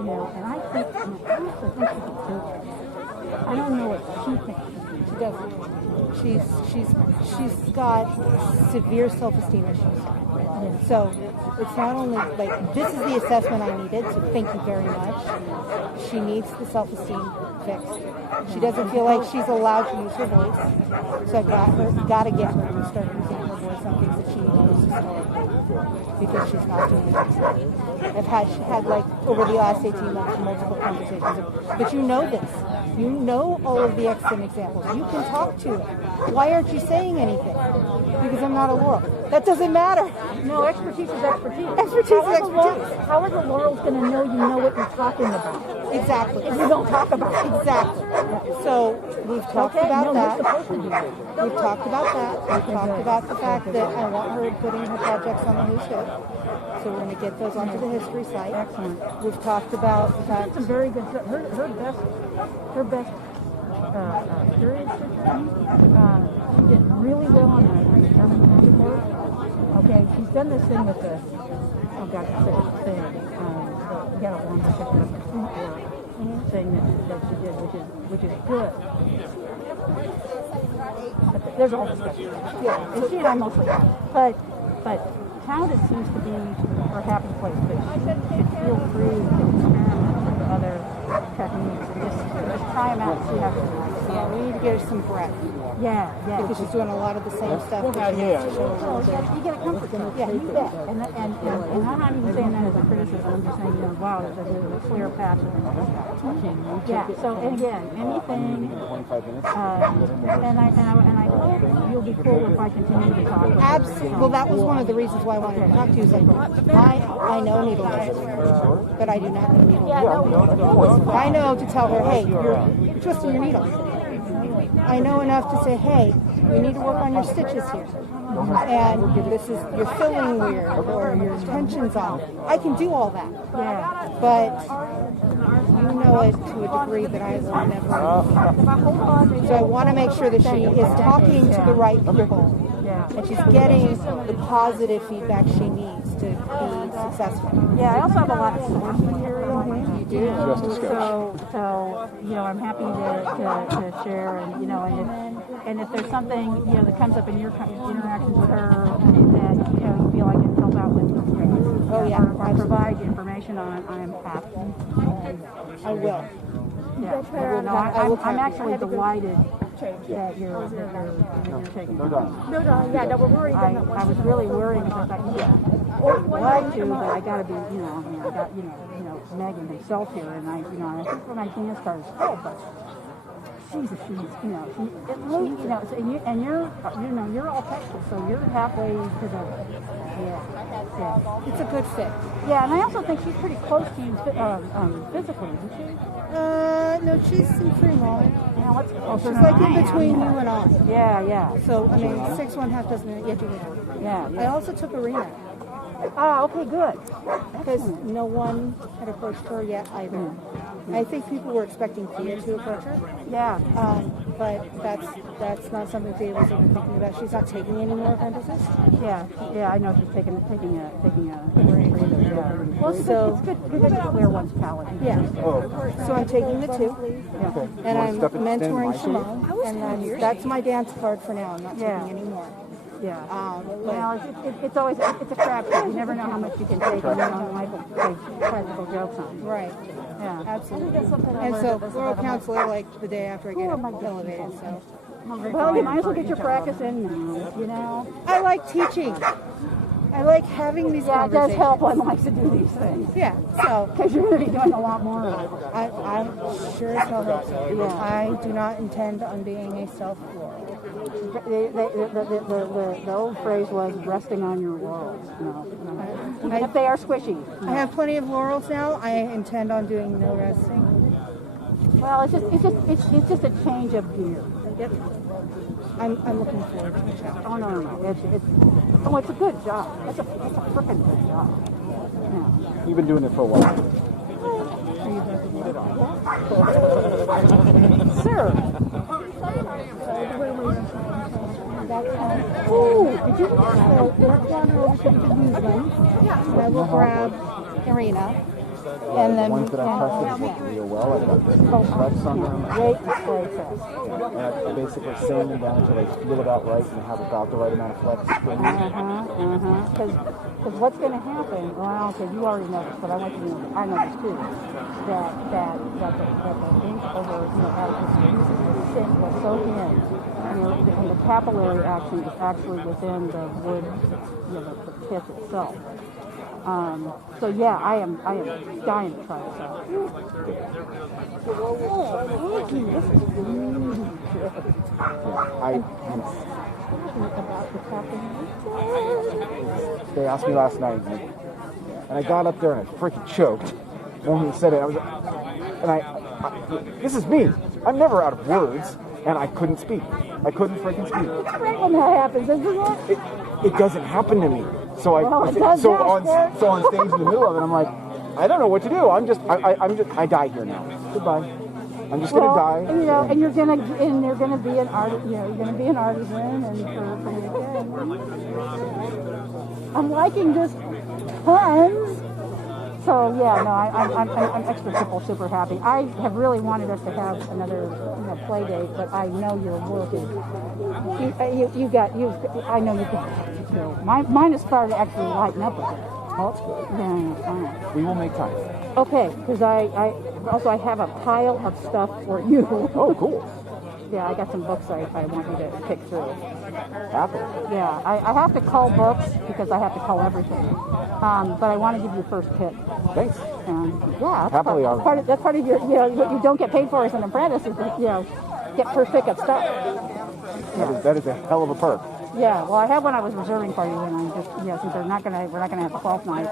and I think, she can do it. I don't know what she thinks. She doesn't. She's got severe self-esteem issues. So it's not only like this is the assessment I needed, so thank you very much. She needs the self-esteem fixed. She doesn't feel like she's allowed to use her voice. So I've got to get her to start using her voice on things that she knows historically, because she's not doing it. I've had like over the last 18 months multiple conversations. But you know this. You know all of the excellent examples. You can talk to it. Why aren't you saying anything? Because I'm not a Laurel. That doesn't matter. No, expertise is expertise. Expertise is expertise. How is the Laurel's going to know you know what you're talking about? Exactly. If you don't talk about it. Exactly. So we've talked about that. We've talked about that. We've talked about the fact that I want her putting her projects on the Who's Who. So we're going to get those onto the history site. Excellent. We've talked about the fact some very good stuff. Her best period picture. She did really well on the German report. Okay, she's done this thing with the thing. You got a long description of the fruit work thing that she did, which is good. But there's a whole discussion. Yeah, and she and I mostly have. But talented seems to be her happy place, but she should feel free to experiment with other techniques and just try them out and see how she likes. Yeah, we need to get her some breath. Yeah. Because she's doing a lot of the same stuff. You get a comfort zone. Yeah, you bet. And I'm not even saying that as a criticism. I'm just saying, wow, there's a clear path. Yeah. So, and again, anything. And I hope you'll be cool if I continue to talk. Absolutely. Well, that was one of the reasons why I wanted to talk to you. Is like, I know needles, but I do not know needles. I know to tell her, hey, you're twisting your needles. I know enough to say, hey, we need to work on your stitches here. And you're filling weird, or your tension's off. I can do all that. Yeah. But you know it to a degree that I will never. So I want to make sure that she is talking to the right people. And she's getting the positive feedback she needs to be successful. Yeah, I also have a lot of source material. You do. So I'm happy to share, and if there's something that comes up in your interactions with her that you feel I can help out with, or provide information on, I am happy. I will. Yeah. I'm actually delighted that you're taking. No dying. No, no, yeah, no, we're worried. I was really worried because I like to, but I got to be, I got, Megan himself here, and I think when I dance card is full, but she's, at least, and you're all Texas, so you're halfway to the, It's a good fit. Yeah, and I also think she's pretty close to you physically, isn't she? No, she's in Fremont. Yeah, what's closer She's than like in I am. between you and I. Yeah. So, I mean, 6.5 doesn't yet do it. Yeah. I also took Arena. Ah, okay, good. Because no one had approached her yet either. I think people were expecting Thea to approach her. Yeah. But that's not something Thea was even thinking about. She's not taking any more apprentices. Yeah, I know she's taking a break. Yeah. Well, it's good to clear one's palate. Yeah. So I'm taking the 2. Yeah. And I'm mentoring Shimon. And that's my dance card for now. I'm not taking any more. Yeah. Well, it's always a crapshoot. You never know how much you can take, and Michael plays practical jokes on. Right. Yeah. Absolutely. And so we're a counselor like the day after I get elevated. So. Well, you might as well get your practice in now. I like teaching. I like having these conversations. Yeah, it does help. One likes to do these things. Yeah. So. Because you're going to be doing a lot more of it. I'm sure as hell hope so. Yeah. I do not intend on being a self-floral. The old phrase was resting on your laurels. Even if they are squishy. I have plenty of laurels now. I intend on doing no resting. Well, it's just a change of gear. Yep. I'm looking forward to the challenge. Oh no. It's a good job. It's a freaking good job. Yeah. You've been doing it for a while. Sir. Oh, did you walk down over to the newsroom? Yeah. And I will grab Arena. And then ones that I tested real well, I got the flex on them. Weight and spray test. And I basically sand them down until I feel it out right and have about the right amount of flex. Because what's going to happen, well, because you already know this, but I want you to know, I know this too, that the ink over, was so thin, and the capillary action is actually within the wood, the pith itself. So yeah, I am dying to try this out. They asked me last night, and I got up there and I freaking choked when he said it. This is me. I'm never out of words, and I couldn't speak. I couldn't freaking speak. It's great when that happens, isn't it? It doesn't happen to me. So on stage in the middle of it, I'm like, I don't know what to do. I die here now. Goodbye. I'm just gonna die. And you're gonna be an artist. You're gonna be an artisan, and I'm liking this puns. So yeah, no, I'm extra super happy. I have really wanted us to have another play date, but I know your work is. I know you've got to do. Mine has started to actually lighten up a bit. Oh, that's good. Yeah. We will make time. Okay, because I have a pile of stuff for you. Oh, cool. Yeah, I got some books I want you to pick through. Apple. Yeah, I have to cull books because I have to cull everything. But I want to give you first pick. Thanks. Yeah, happily. That's part of your, what you don't get paid for as an apprentice is to, get first pick of stuff. That is a hell of a perk. Yeah, well, I had one I was reserving for you, and I just, since we're not gonna have a 12th night.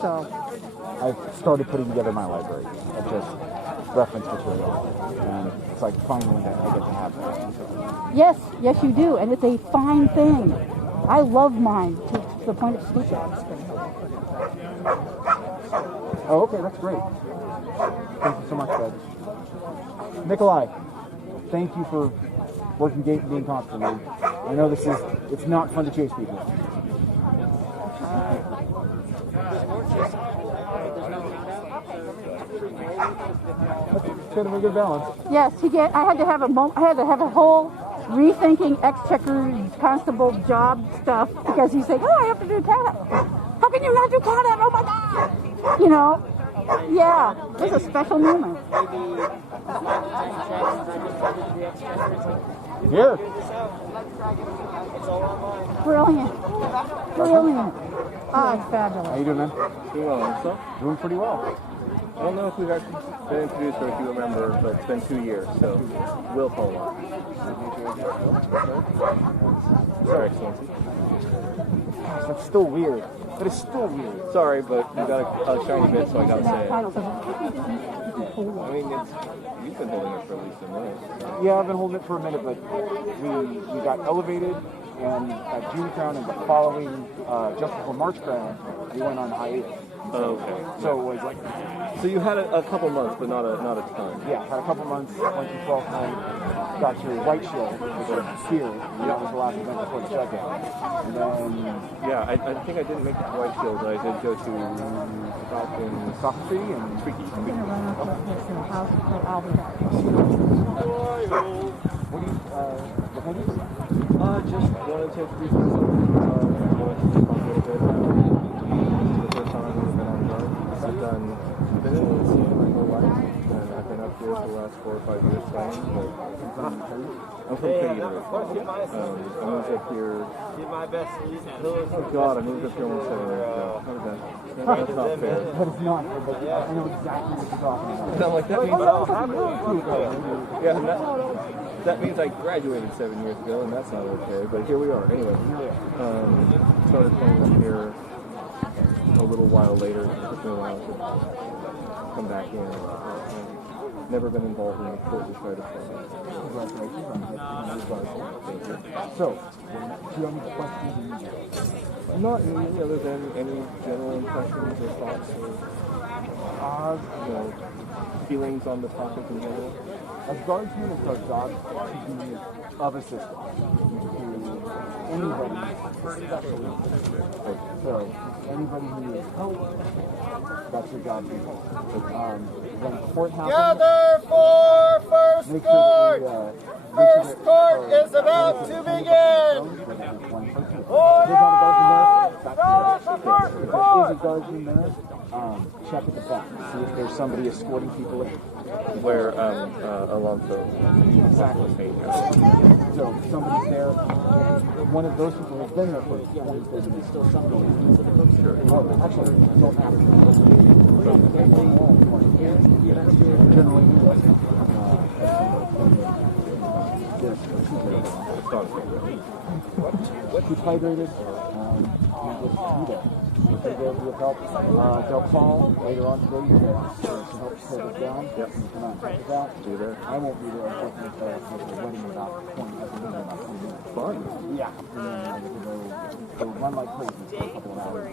So. I've started putting together my library of just reference material, and it's like finally I get to have that. Yes, you do, and it's a fine thing. I love mine to the point of stupid. Oh, okay, that's great. Thank you so much, Fred. Nikolai, thank you for working being constant. I know it's not fun to chase people. That's kind of a good balance. Yes, I had to have a whole rethinking Exchequer constable job stuff because he's saying, I have to do cat. How can you not do cat? Oh my God! Yeah, there's a special moment. Here. Brilliant. Brilliant. Oh, it's fabulous. How you doing, man? Doing well, and yourself? Doing pretty well. I don't know if we've actually been introduced or if you remember, but it's been 2 years, so Will Polar. Sorry, Excellency. Gosh, that's still weird. That is still weird. Sorry, but you got a shiny bit, so I gotta say it. I mean, you've been holding it for at least a minute. Yeah, I've been holding it for a minute, but we got elevated, and at June Crown and the following, just before March Crown, we went on hiatus. Oh, okay. So it was like... So you had a couple months, but not a ton. Yeah, had a couple months, went to 12th night, got your White Show, which was here, and that was the last event before the shutdown. And then... Yeah, I think I didn't make it to White Show, but I did go to Falcon, City and Tweaky. I'm going to run off with this in the house, but I'll be back. What do you, just wanted to introduce myself. I wanted to talk a little bit. This is the first time I've ever been on guard. I've been in the SCA my whole life, and I've been up here for the last 4 or 5 years playing, but I'm from Katy. I moved up here. Oh God, I moved up here almost 7 years ago. How did that? That's not fair. That is not, but I know exactly what you're talking about. And I'm like, that means that means I graduated 7 years ago, and that's not okay. But here we are. Anyway, started playing up here a little while later. It took me a while to come back in. Never been involved in any court to try to play. So, do you have any questions? Not really, other than any general impressions or thoughts or feelings on the topic in general. As guardsmen, it's our job to be of assistance to anybody, especially. So, anybody who needs help, that's your job to do. When court happens, Gather for first court! First court is about to begin! Check at the back, see if there's somebody escorting people in. Where Alonso exactly. So somebody's there. One of those people has been there for 20 minutes. There's still somebody. Well, actually, don't have to. Generally, keep hydrated. Just be there. If they go with help, they'll call later on today. Some help to hold us down. Yep. Come on, check us out. Be there. I won't be there. Unfortunately, because there's a wedding in about 20 minutes. Fun. Yeah. And then I get to go run like crazy for a couple of hours.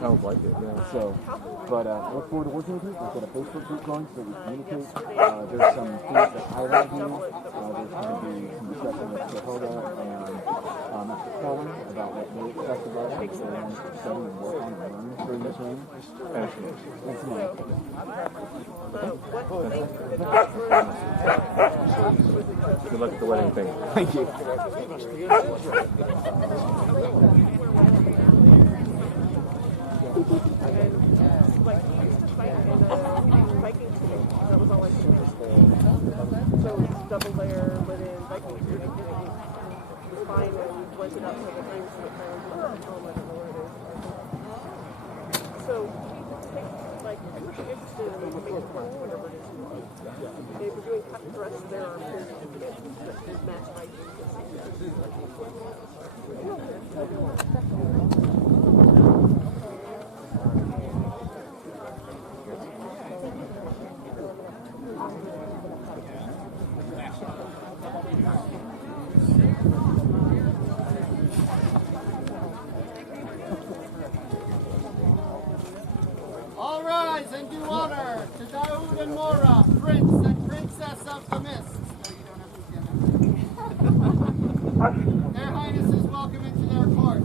Sounds like it, yeah. So, but I look forward to working with you. We've got a Facebook group going so we communicate. There's some things that I want to do. There's going to be some discussion with Jehovah and Mr. Cohen about what they expect of us and study and work on and learn during this reign. And some other things. Good luck at the wedding thing. Thank you. So it's double layer linen Viking food. It was fine and went it up to the things that I don't know what it is. So like I'm really interested in making it work, whatever it is. If we're doing cut dress, there are certificates that match Viking. All rise and do honor to Daoud and Mora, Prince and Princess of the Mist. Their Highnesses welcome into their court.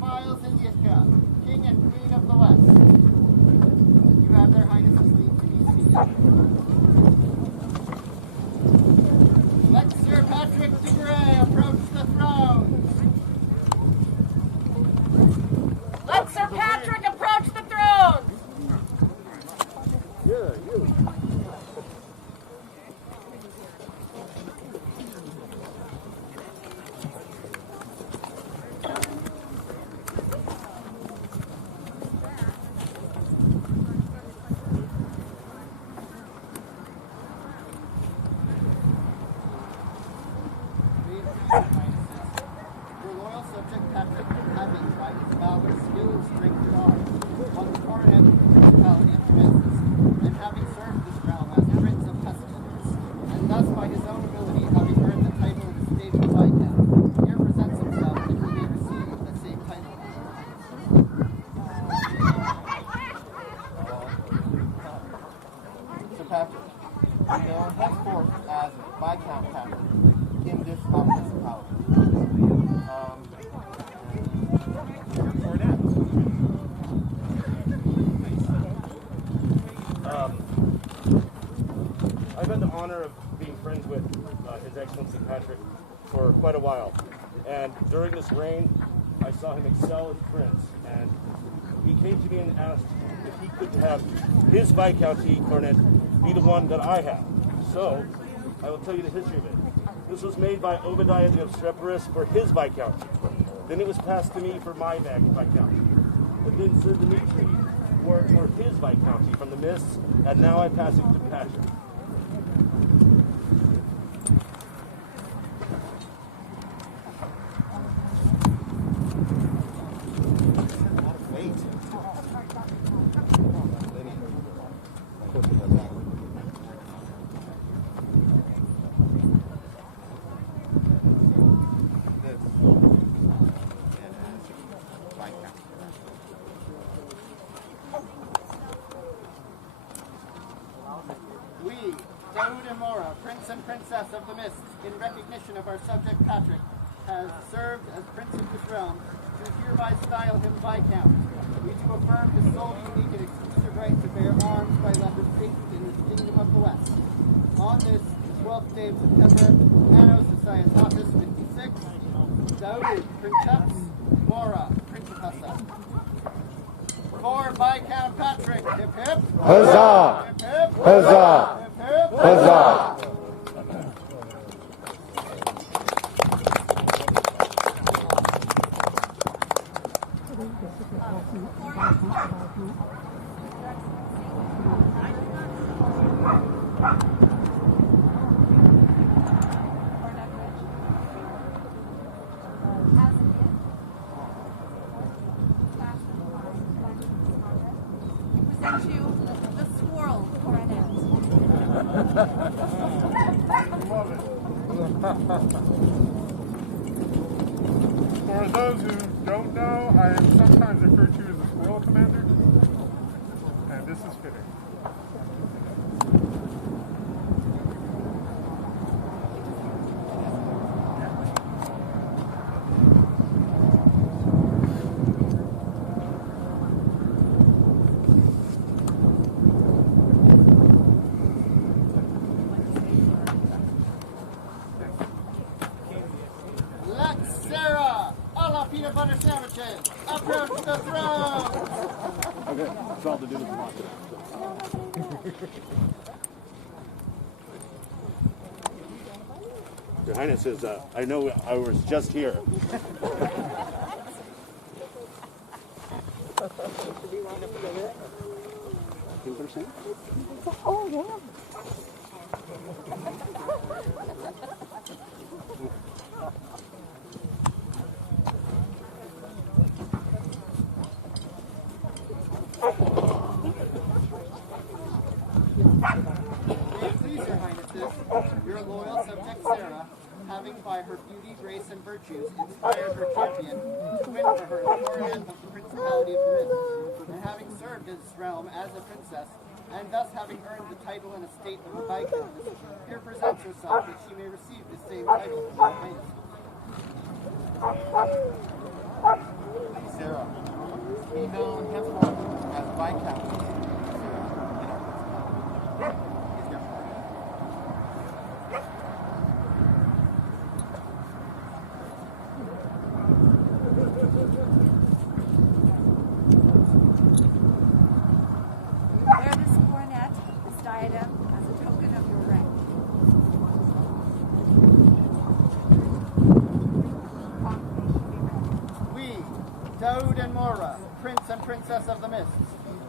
Miles and Yitka, King and Queen of the West. You have their Highnesses leave to be seated. Let Sir Patrick de Grey approach the throne. Let Sir Patrick approach the throne! strength of arms, on the Coronet of the Principality of the Mists, and having served this realm as Prince of Pestilence, and thus by his own ability having earned the title of Estate of Viscount, here presents himself that he may receive the same title. Sir Patrick, known henceforth as Viscount Patrick in this municipality. I've had the honor of being friends with His Excellency Patrick for quite a while, and during this reign, I saw him excel as prince, and he came to me and asked if he could have his Viscounty Coronet be the one that I have. So, I will tell you the history of it. This was made by Obadiah the Obstreperous for his Viscounty. Then it was passed to me for my Viscounty. But then Sir Dimitri for his Viscounty from the Mists, and now I pass it to Patrick. And Princess of the Mists, in recognition of our subject Patrick, has served as Prince of this realm, do hereby style him Viscount. We do affirm his sole unique and exclusive right to bear arms by letters patent in the Kingdom of the West. On this 12th day of September, Anno Societatis 56, Daoud Princeps Mora Principessa. For Viscount Patrick, hip hip! Huzzah! Hip hip! Huzzah! Hip hip! Huzzah! Present you the swirl coronet. For those who don't know, I am sometimes referred to as the Squirrel Commander, and this is fitting. Peanut butter sandwiches, approach the throne! Okay, that's all to do with the Your Highnesses, I know I was just here. Do you want to feel it? You understand? Oh, yeah. Please, Your Highnesses, your loyal subject Sarah, having by her beauty, grace, and virtues inspired her champion to win for her the coronet of the Principality of the Mists, and having served this realm as a princess, and thus having earned the title and estate of a Viscountess, here presents herself that she may receive the same title from Your Highnesses. Sarah, be known henceforth as Viscountess. Wear this coronet, this diadem, as a token of your rank. We, Daoud and Mora, Prince and Princess of the Mists,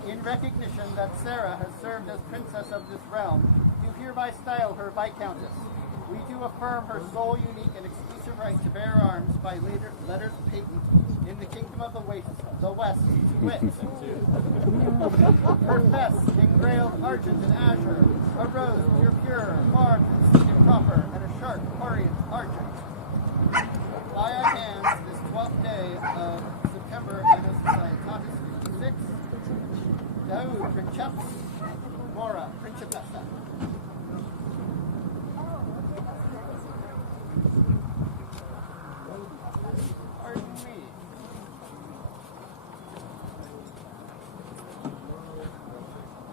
in recognition that Sarah has served as Princess of this realm, do hereby style her Viscountess. We do affirm her sole unique and exclusive right to bear arms by letters patent in the Kingdom of the West, to wit. Her fess, engrailed argent and azure, a rose pure, marked and proper, and a sharp, orient argent. By our hands, this 12th day of September, Anno Societatis 56, Daoud Princeps, Mora Principessa. Pardon me.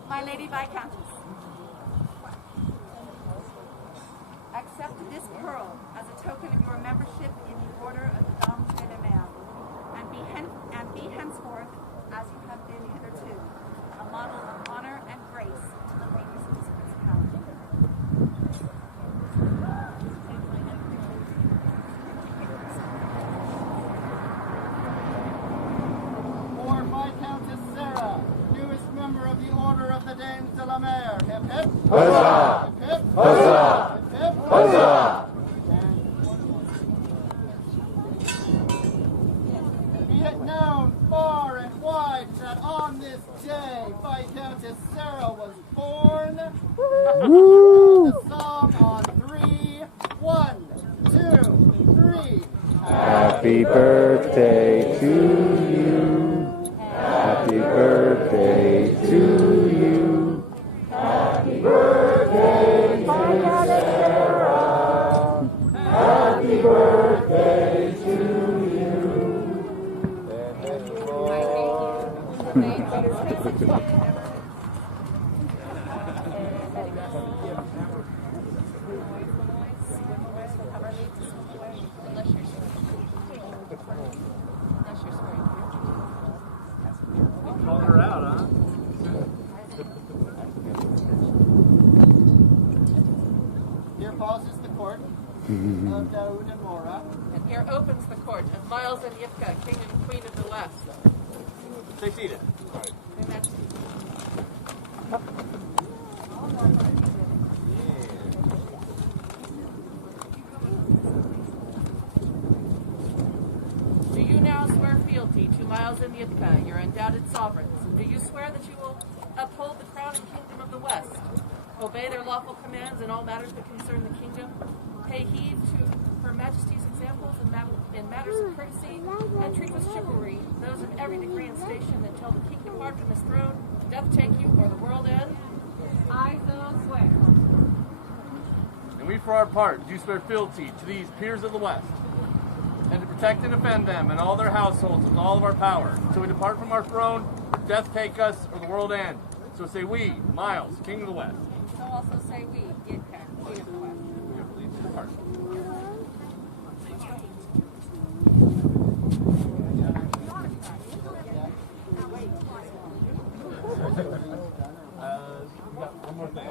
My Lady Viscountess, accept this pearl as a token of your membership in the Order of the Dames de la Mer, and be henceforth, as you have been hitherto, a model of honor and grace to the ladies of this principality. For Viscountess Sarah, newest member of the Order of the Dames de la Mer. Hip hip. Huzzah! Hip hip. Huzzah! Hip hip. Huzzah! Be it known far and wide that on this day Viscountess Sarah was born. Woo! The song on 3. 1, 2, 3. Happy birthday to you. Happy birthday to you. Happy birthday, dear Sarah. Happy birthday to you. Called her out, huh? Here pauses the court of Daoud and Mora. And here opens the court of Miles and Yipka, King and Queen of the West. Stay seated. And that's Do you now swear fealty to Miles and Yipka, your undoubted sovereigns? And do you swear that you will uphold the crown and kingdom of the West, obey their lawful commands in all matters that concern the kingdom, pay heed to Her Majesty's examples in matters of courtesy, and treat with chivalry those of every degree and station until the king depart from his throne, death take you, or the world end? I so swear. And we, for our part, do swear fealty to these peers of the West, and to protect and defend them and all their households with all of our power, until we depart from our throne, death take us, or the world end. So say we, Miles, King of the West. So also say we, Yitka, Queen of the West. Depart. We got one more thing.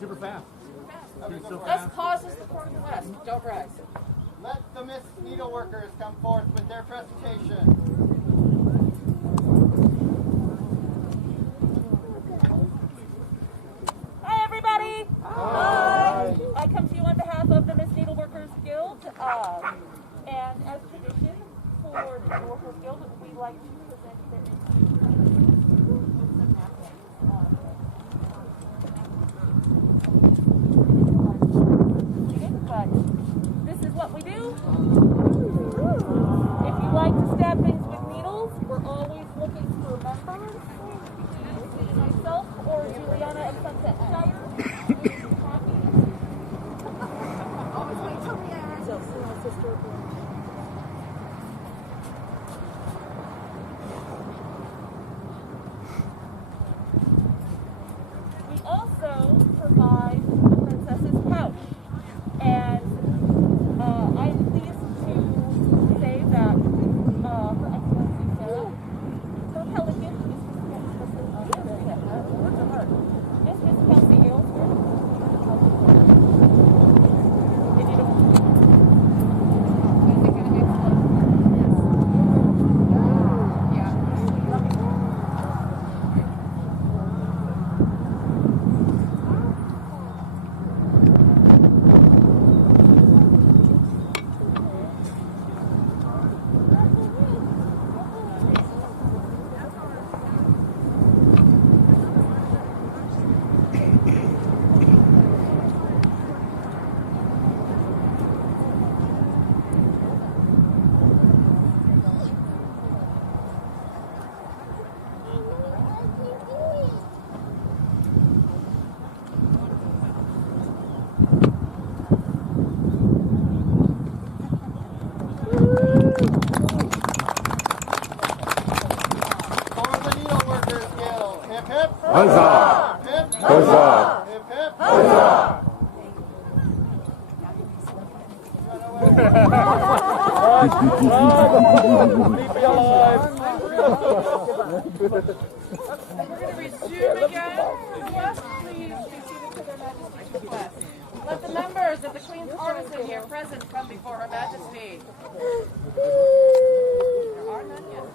Super fast. So Thus fast. pauses the court of the West. Don't rise. Let the Miss Needleworkers come forth with their presentation. Hi, everybody. Hi. I come to you on behalf of the Miss Needleworkers Guild. And as tradition for the Needleworkers Guild, we'd like to present their but this is what we do. If you like to stab things with needles, we're always looking for members. Myself or Juliana of Sunset Shire. Leave me alive. We're going to resume again. Yes, please be seated to their Majesty's request. Let the members of the Queen's Artisan here present come before Her Majesty. There are none yet.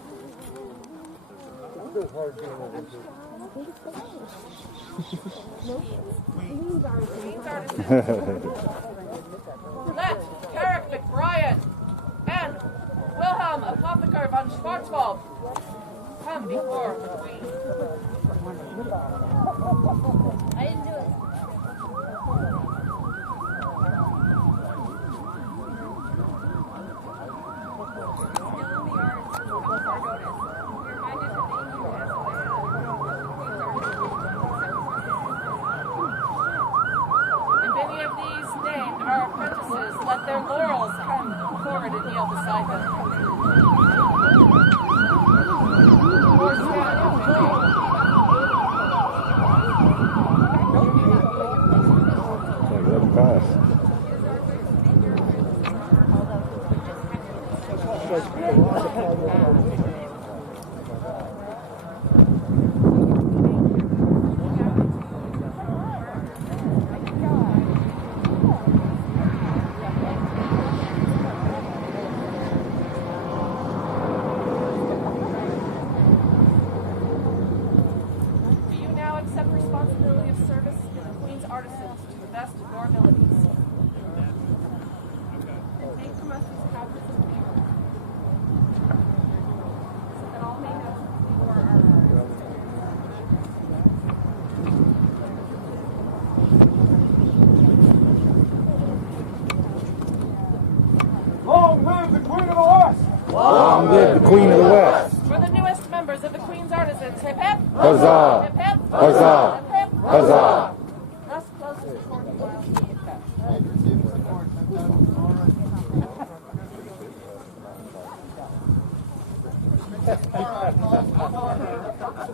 Queen's Artisan. Let Carrick McBrien and Wilhelm Apotheker von Schwarzwald come before the Queen. I didn't do it. Let their laurels come forward and kneel beside them. Or stand if they may. Let him pass. Long live the Queen of the West! Long live the Queen of the West! For the newest members of the Queen's Artisans, hip hip! Huzzah! Hip hip! Huzzah! Hip hip! Huzzah! Thus close to the court of wild hip hip.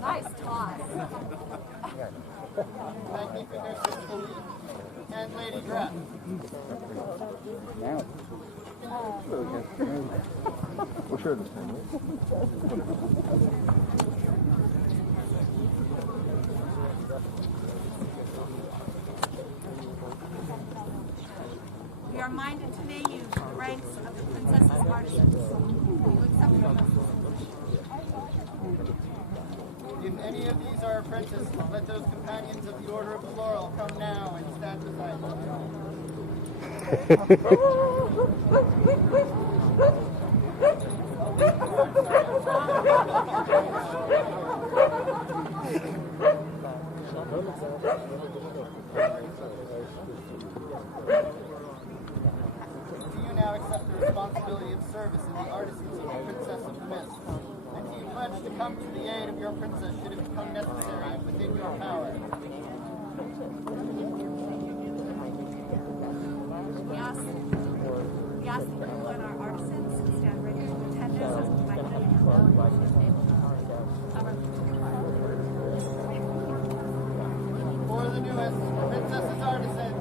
Nice toss. And Lady Dress. Now. We'll share this thing, We are minded to name you to the ranks of the Princess's Artisans. Will you accept your message? If any of these are apprentices, let those companions of the Order of the Laurel come now and stand beside them. Do you now accept the responsibility of service in the artisans of the Princess of the Mist? And do you pledge to come to the aid of your princess should it become necessary and within your power? We ask that you and our artisans stand ready to attend us as we might have For the newest Princess's Artisans.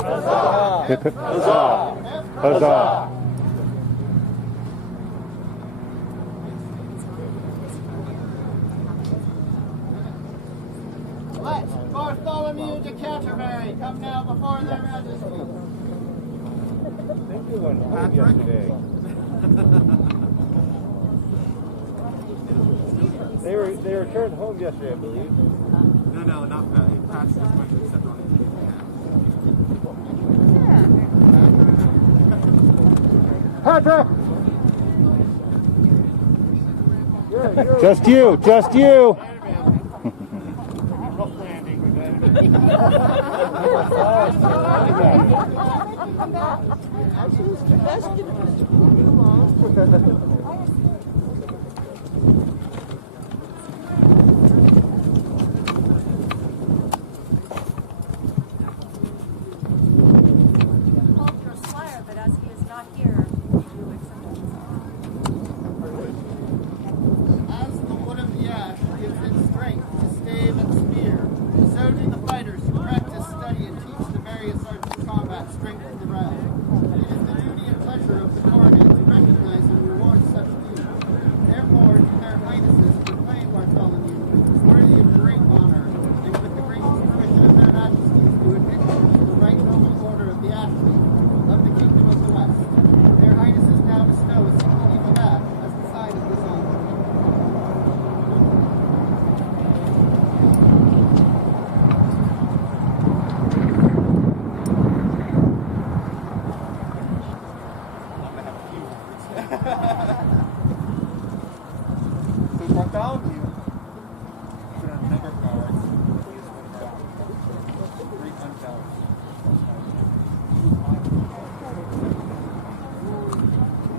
Huzzah! Hip hip huzzah! Huzzah! Let Bartholomew de Canterbury come now before their majesty. Thank you went home yesterday. They returned home yesterday, I believe. No, not that. Pat's just went to accept on Patrick! Just you, just you. Rough landing with that. called your squire, but as he is not here, you accept his As the wood of the ash gives it strength to stave and spear, so do the fighters who practice, study, and teach the various arts of combat strengthen the realm. It is the duty and pleasure of the Coronet to recognize the So Bartholomew, there are a number of guards. He is one of our great unbalanced.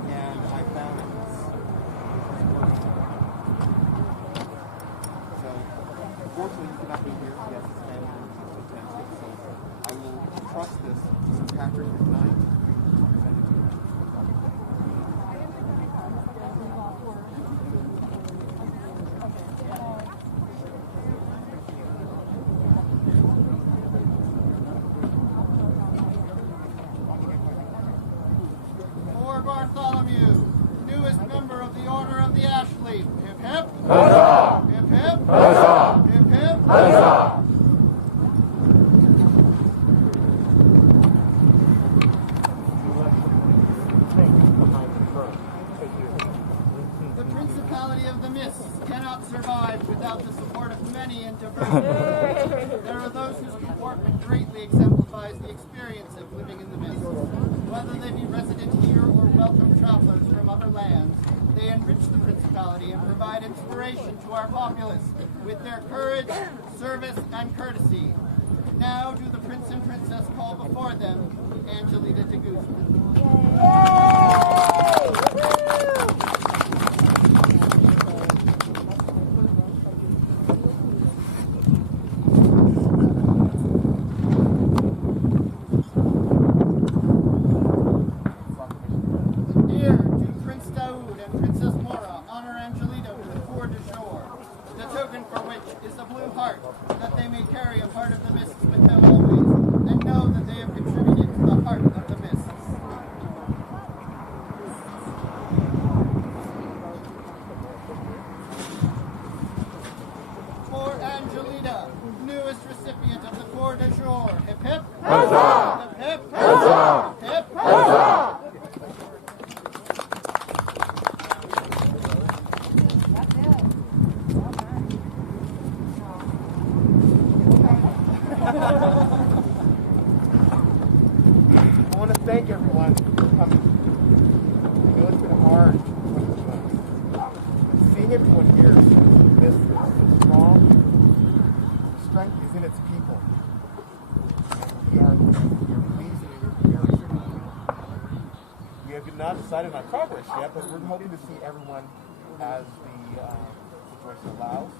And I found it was working. So, unfortunately, he cannot be here. He has his family attended. So, I will trust this to St. Patrick at night. For Bartholomew, newest member of the Order of the Ash Leaf. Hip hip. Huzzah! Hip hip. Huzzah! Hip hip. Huzzah! The Principality of the Mists cannot survive without the support of many and diverse people. There are those whose comportment greatly exemplifies the experience of living in the Mists. Whether they be resident here or welcome travelers from other lands, they enrich the Principality and provide inspiration to our populace with their courage, service, and courtesy. Now do the Prince and Princess call before them Angelita de Guzman. Here, do Prince Daoud and Princess Mora honor Angelita with a four de jour, the token for which is a blue heart, that they may carry a part of the mists with them always, and know that they have contributed to the heart of the mists. For Angelita, newest recipient of the four de jour, hip hip. Huzzah! Hip hip. Huzzah! Hip hip. Huzzah! I want to thank everyone for coming. I know it's been hard. But seeing everyone here, this strong strength is in its people. We are pleased and very certain. We have not decided on progress yet, but we're hoping to see everyone as the situation allows.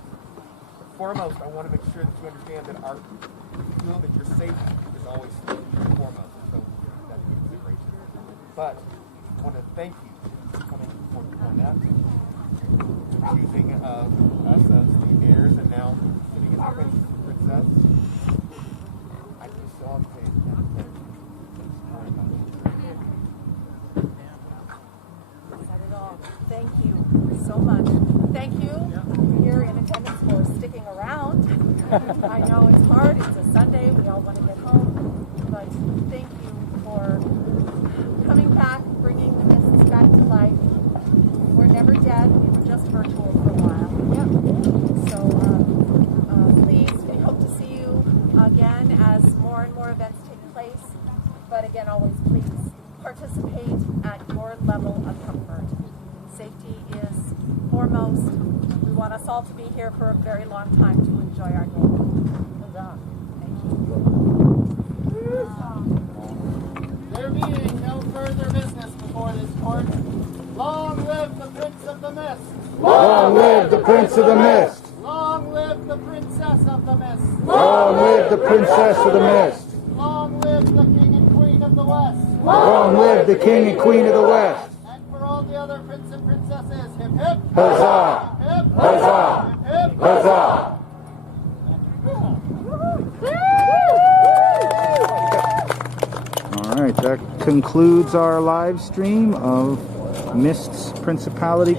Foremost, I want to make sure that you understand that our feel that your safety is always foremost. So that's consideration. But I want to thank you for coming before the Coronet, choosing us as the heirs, and now sitting in the Prince and Princess. I just saw them saying that. Said it all. Thank you so much. Thank you here in attendance for sticking around. I know it's hard. It's a Sunday. We all want to get home. But thank you for coming back, bringing the mists back to life. We're never dead. We were just virtual for a while. Yep. So please, we hope to see you again as more and more events take place. But again, always please participate at your level of comfort. Safety is foremost. We want us all to be here for a very long time to enjoy our day. Thank you. There being no further business before this court, long live the Prince of the Mist! Long live the Prince of the Mist! Long live the Princess of the Mist! Long live the Princess of the Mist! Long live the King and Queen of the West! Long live the King and Queen of the West! And for all the other Prince and Princesses, hip hip! Huzzah! Hip hip! Huzzah! Hip hip! Huzzah! All right, that concludes our live stream of Mist's Principality